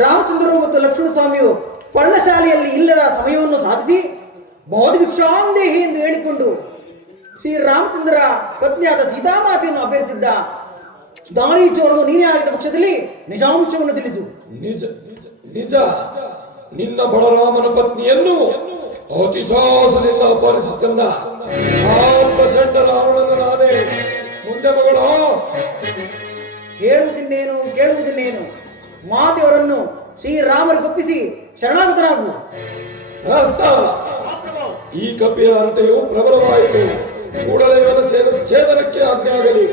ರಾಮಚಂದ್ರರು ಮತ್ತು ಲಕ್ಷ್ಮಣ ಸ್ವಾಮಿಯು ಪರ್ಣಶಾಲೆಯಲ್ಲಿ ಇಲ್ಲದ ಸಮಯವನ್ನು ಸಾಧಿಸಿ ಬಹುಭಿಕ್ಷಾಂದೇಹಿ ಎಂದು ಹೇಳಿಕೊಂಡು ಶ್ರೀ ರಾಮಚಂದ್ರ ಪತ್ನಿಯಾದ ಸೀತಾಮಾತೆಯನ್ನು ಅಪಹರಿಸಿದ್ದ ದಾರಿ ಚೋರನು ನೀನೇ ಆಗಿದ್ದ ಪಕ್ಷದಲ್ಲಿ ನಿಜಾಂಶವನ್ನು ತಿಳಿಸು. ನಿಜ ನಿಜ ನಿನ್ನ ಬಲರಾಮನ ಪತ್ನಿಯನ್ನು ಅತಿ ಸಾಹಸದಿಂದ ಅಪಹರಿಸಿ ತಂದ ಆ ಪ್ರಚಂಡ ರಾವಣನು ನಾನೇ. ಮುಂದೆ ಮಗಳು. ಹೇಳುವುದಿನ್ನೇನು ಕೇಳುವುದಿನ್ನೇನು ಮಾತೆಯವರನ್ನು ಶ್ರೀರಾಮರಿಗೊಪ್ಪಿಸಿ ಶರಣಾಗತರಾಗು. ರಾಸ್ತ, ಈ ಕಪಿಯ ಹರಟೆಯು ಪ್ರಬಲವಾಯಿತು. ಕೂಡಲೇ ಇವನ ಛೇದನಕ್ಕೆ ಆಜ್ಞೆ ಆಗಲಿ.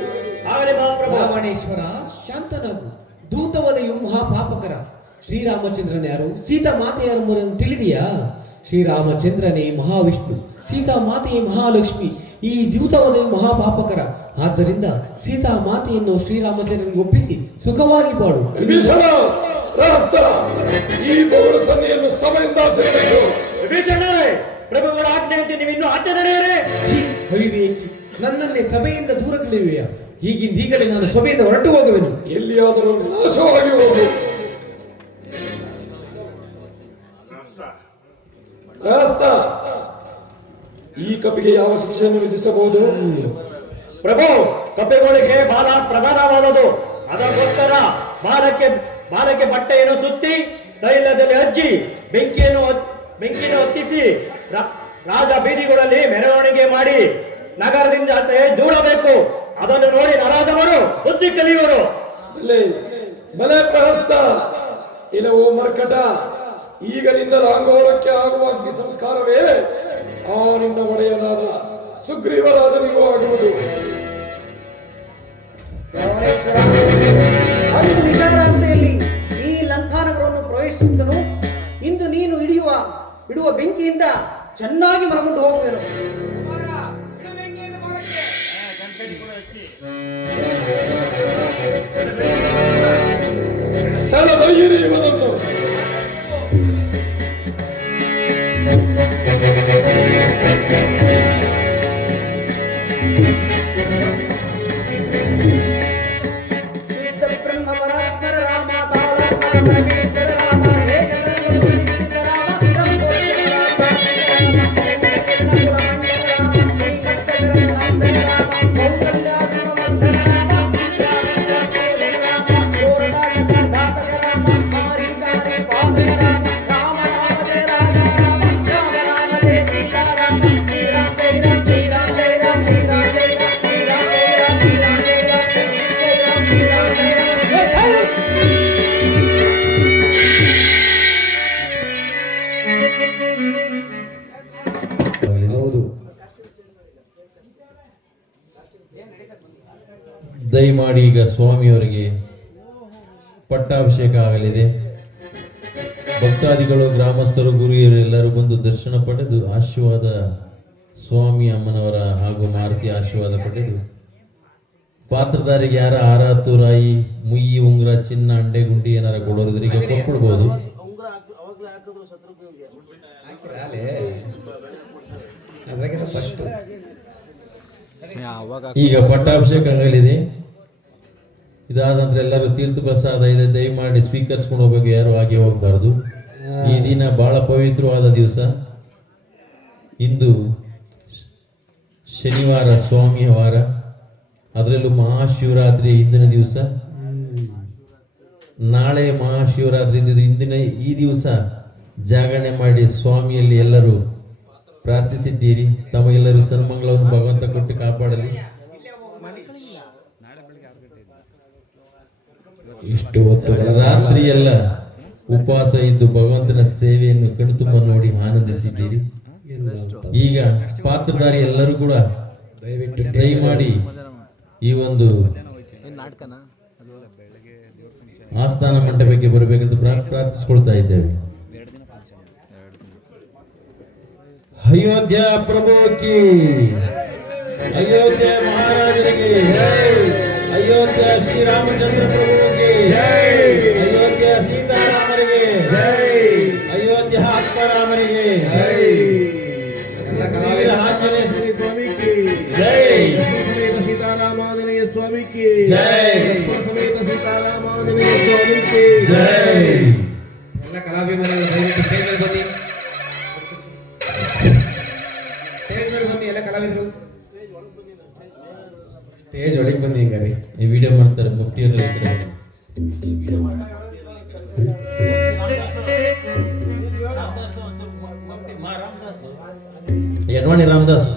ರಾವಣೇಶ್ವರ ಶಾಂತನಾಗು. ದೂತವಲೆಯು ಮಹಾಪಾಪಕರ. ಶ್ರೀರಾಮಚಂದ್ರನ ಯಾರು, ಸೀತಾ ಮಾತೆಯರನ್ನು ತಿಳಿದೆಯಾ? ಶ್ರೀರಾಮಚಂದ್ರನೇ ಮಹಾವಿಷ್ಣು, ಸೀತಾ ಮಾತೆಯೇ ಮಹಾಲಕ್ಷ್ಮಿ. ಈ ದೂತವಲೆಯು ಮಹಾಪಾಪಕರ. ಆದ್ದರಿಂದ ಸೀತಾ ಮಾತೆಯನ್ನು ಶ್ರೀರಾಮಚಂದ್ರನಿಗೆ ಒಪ್ಪಿಸಿ ಸುಖವಾಗಿ ಬಾಳು. ವಿಭೀಷಣ, ರಾಸ್ತ, ಈ ಬೊಗಳು ಸನ್ನೆಯನ್ನು ಸಭೆಯಿಂದ ಆಚರಿಸು. ವಿಭೀಷಣರೇ, ಪ್ರಭುಗಳ ಆಜ್ಞೆಯಂತೆ ನೀವಿನ್ನೂ ಆಚೆ ನಡೆಯರೇ? ಅವಿವೇಕಿ, ನನ್ನನ್ನೇ ಸಭೆಯಿಂದ ದೂರ ಕಳೆಯುವೆಯಾ? ಈಗಲೇ ನಾನು ಸಭೆಯಿಂದ ಹೊರಟು ಹೋಗುವೆನು. ಎಲ್ಲಿಯಾದರೂ ನಾಶವಾಗಿ ಹೋಗು. ರಾಸ್ತ, ಈ ಕಪಿಗೆ ಯಾವ ಶಿಕ್ಷೆಯನ್ನು ವಿಧಿಸಬಹುದು? ಪ್ರಭು, ಕಪಿಗಳಿಗೆ ಬಾಲ ಪ್ರಧಾನವಾದದು. ಅದಕ್ಕೋಸ್ಕರ ಬಾಲಕ್ಕೆ ಬಟ್ಟೆಯನ್ನು ಸುತ್ತಿ ತೈಲದಲ್ಲಿ ಹಚ್ಚಿ ಬೆಂಕಿಯನ್ನು ಹೊತ್ತಿಸಿ ರಾಜ ಬೀದಿಗಳಲ್ಲಿ ಮೆರವಣಿಗೆ ಮಾಡಿ ನಗರದಿಂದ ದೂಡಬೇಕು. ಅದನ್ನು ನೋಡಿ ನರಾದವರು ಬುದ್ಧಿ ಕಲಿಯುವರು. ಬಲೆ ಪ್ರಹಸ್ತ, ಇಲ್ಲವೋ ಮರ್ಕಟ, ಈಗ ನಿನ್ನ ಲಾಂಗೋಲಕ್ಕೆ ಆಗುವ ಅಗ್ನಿ ಸಂಸ್ಕಾರವೇ ಆ ನಿನ್ನ ಒಡೆಯನಾದ ಸುಗ್ರೀವರಾಜನಿಗೂ ಆಗುವುದು. ಅಂದು ವಿಚಾರಾಂತೆಯಲ್ಲಿ ಈ ಲಂಕಾನಗರವನ್ನು ಪ್ರವೇಶಿಸಿದ್ದನು. ಇಂದು ನೀನು ಇಡುವ ಬೆಂಕಿಯಿಂದ ಚೆನ್ನಾಗಿ ಮರಗೊಂಡು ಹೋಗುವೆನು. ಸೆಳೆದೊಯ್ಯಿರಿ ಇವನನ್ನು. ಸಿದ್ಧ ಬ್ರಹ್ಮ ಪರಾತ್ಪರ ರಾಮ ತಾಳ ದಯಮಾಡಿ ಈಗ ಸ್ವಾಮಿಯವರಿಗೆ ಪಟ್ಟಾಭಿಷೇಕ ಆಗಲಿದೆ. ಭಕ್ತಾದಿಗಳು, ಗ್ರಾಮಸ್ಥರು, ಗುರುಹಿಯರೆಲ್ಲರೂ ಬಂದು ದರ್ಶನ ಪಡೆದು ಆಶೀರ್ವಾದ, ಸ್ವಾಮಿ ಅಮ್ಮನವರ ಹಾಗೂ ಮಾರುತಿ ಆಶೀರ್ವಾದ ಪಡೆದು ಪಾತ್ರಧಾರಿಗೆ ಯಾರ ಹಾರ, ತುರಾಯಿ, ಮುಯ್ಯಿ, ಉಂಗುರ, ಚಿನ್ನ, ಅಂಡೆ, ಗುಂಡಿ ಏನಾರ ಕೊಡೋರಿದ್ರೆ ಈಗ ಕೊಟ್ಬಿಡ್ಬೋದು. ಈಗ ಪಟ್ಟಾಭಿಷೇಕ ಆಗಲಿದೆ. ಇದಾದ ನಂತರ ಎಲ್ಲರೂ ತೀರ್ಥ ಪ್ರಸಾದ ಇದೆ, ದಯಮಾಡಿ ಸ್ವೀಕರಿಸ್ಕೊಂಡು ಹೋಗ್ಬೇಕು, ಯಾರು ಹಾಗೆ ಹೋಗ್ಬಾರ್ದು. ಈ ದಿನ ಬಹಳ ಪವಿತ್ರವಾದ ದಿವಸ. ಇಂದು ಶನಿವಾರ, ಸ್ವಾಮಿಯ ವಾರ, ಅದರಲ್ಲೂ ಮಹಾಶಿವರಾತ್ರಿ ಹಿಂದಿನ ದಿವಸ. ನಾಳೆ ಮಹಾಶಿವರಾತ್ರಿ ಇಂದಿನ ಈ ದಿವಸ ಜಾಗರಣೆ ಮಾಡಿ ಸ್ವಾಮಿಯಲ್ಲಿ ಎಲ್ಲರೂ ಪ್ರಾರ್ಥಿಸಿದ್ದೀರಿ. ತಮಗೆಲ್ಲರೂ ಸನ್ಮಂಗಳವನ್ನು ಭಗವಂತ ಕೊಟ್ಟು ಕಾಪಾಡಲಿ. ಇಷ್ಟು ಹೊತ್ತು ರಾತ್ರಿ ಎಲ್ಲ ಉಪವಾಸ ಇದ್ದು ಭಗವಂತನ ಸೇವೆಯನ್ನು ಕಣ್ತುಂಬ ನೋಡಿ ಆನಂದಿಸಿದ್ದೀರಿ. ಈಗ ಪಾತ್ರಧಾರಿ ಎಲ್ಲರೂ ಕೂಡ ದಯವಿಟ್ಟು ಟ್ರೈ ಮಾಡಿ ಈ ಒಂದು ಆಸ್ಥಾನ ಮಂಟಪಕ್ಕೆ ಬರಬೇಕೆಂದು ಪ್ರಾರ್ಥಿಸಿಕೊಳ್ತಾ ಇದ್ದೇವೆ. ಅಯೋಧ್ಯ ಪ್ರಭು ಕಿ, ಅಯೋಧ್ಯ ಮಹಾರಾಜರಿಗೆ ಜೈ, ಅಯೋಧ್ಯ ಶ್ರೀರಾಮಚಂದ್ರ ಪ್ರಭುಗೆ ಜೈ, ಅಯೋಧ್ಯ ಸೀತಾರಾಮರಿಗೆ ಜೈ, ಅಯೋಧ್ಯ ಆತ್ಮರಾಮರಿಗೆ ಜೈ, ಆಂಜನೇಯ ಸ್ವಾಮಿಗೆ ಜೈ, ಸೀತಾರಾಮಾಂಜನೇಯ ಸ್ವಾಮಿಗೆ ಜೈ, ಲಕ್ಷ್ಮಣ ಸಮೇತ ಸೀತಾರಾಮಾಂಜನೇಯ ಸ್ವಾಮಿಗೆ ಜೈ. ಎಲ್ಲ ಕಲಾಭಿಮಾನಿಗಳು ದಯವಿಟ್ಟು ಸ್ಟೇಜ್ ಮೇಲೆ ಬನ್ನಿ. ಸ್ಟೇಜ್ ಮೇಲೆ ಬನ್ನಿ ಎಲ್ಲ ಕಲಾವಿದರು. ಸ್ಟೇಜ್ ಒಳಗೆ ಬನ್ನಿ. ಹಿಂಗಾರಿ ಈ ವಿಡಿಯೋ ಮಾಡ್ತಾರೆ ಮುಫ್ತಿಯರು. ಯನ್ವಾಣಿ ರಾಮದಾಸ್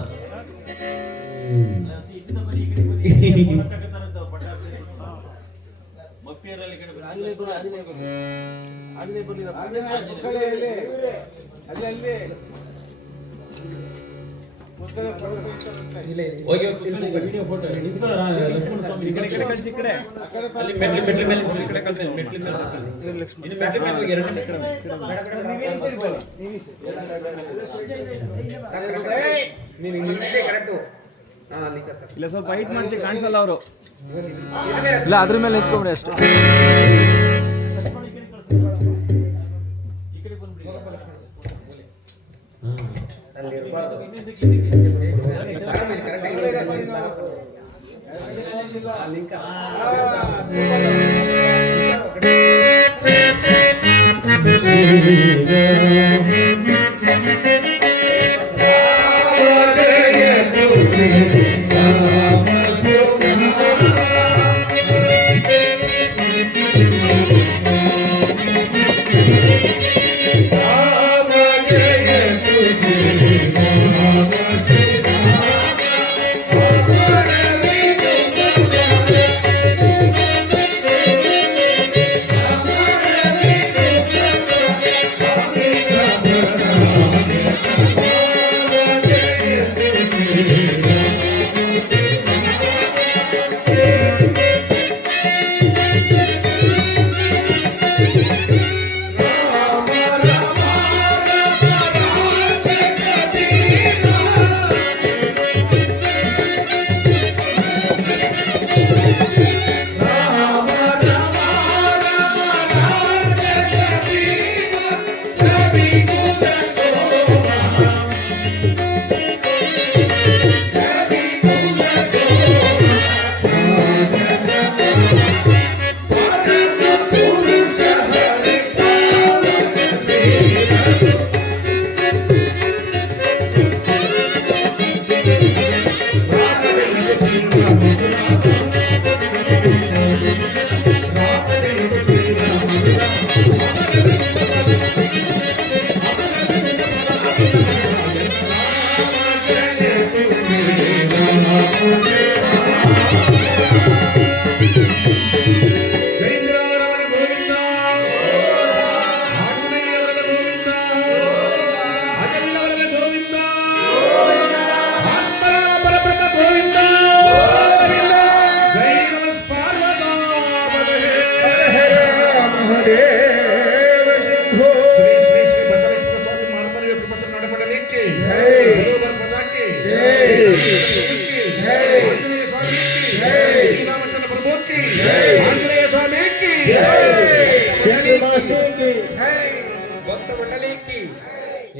ಇಲ್ಲ ಸ್ವಲ್ಪ ಹೈಟ್ ಮಾಡಿಸಿ ಕಾಣಿಸಲ್ಲ ಅವರು. ಇಲ್ಲ ಅದ್ರ ಮೇಲೆ ಎತ್ಕೊಂಡ್ರೆ ಅಷ್ಟೇ.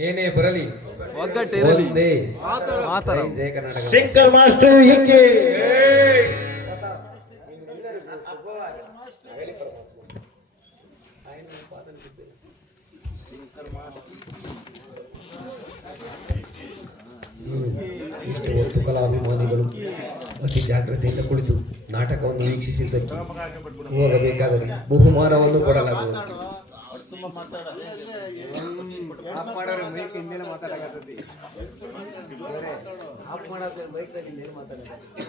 ಏನೇ ಬರಲಿ ಒಗ್ಗಟ್ಟಿರಲಿ. ಒಂದೇ ಮಾತರಂ. ಜಯ ಕರ್ನಾಟಕ. ಶಂಕರ್ ಮಾಸ್ಟರ್ ಏಕೆ ಇಷ್ಟು ಹೊತ್ತು ಕಲಾಭಿಮಾನಿಗಳು ಅತಿ ಜಾಗ್ರತೆಯಿಂದ ಕುಳಿತು ನಾಟಕವನ್ನು ವೀಕ್ಷಿಸಿದ್ದಕ್ಕೆ ಹೋಗಬೇಕಾದರೆ ಬಹುಮಾನವನ್ನು ಕೊಡಲಾಗುವುದು.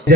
ನಿಜ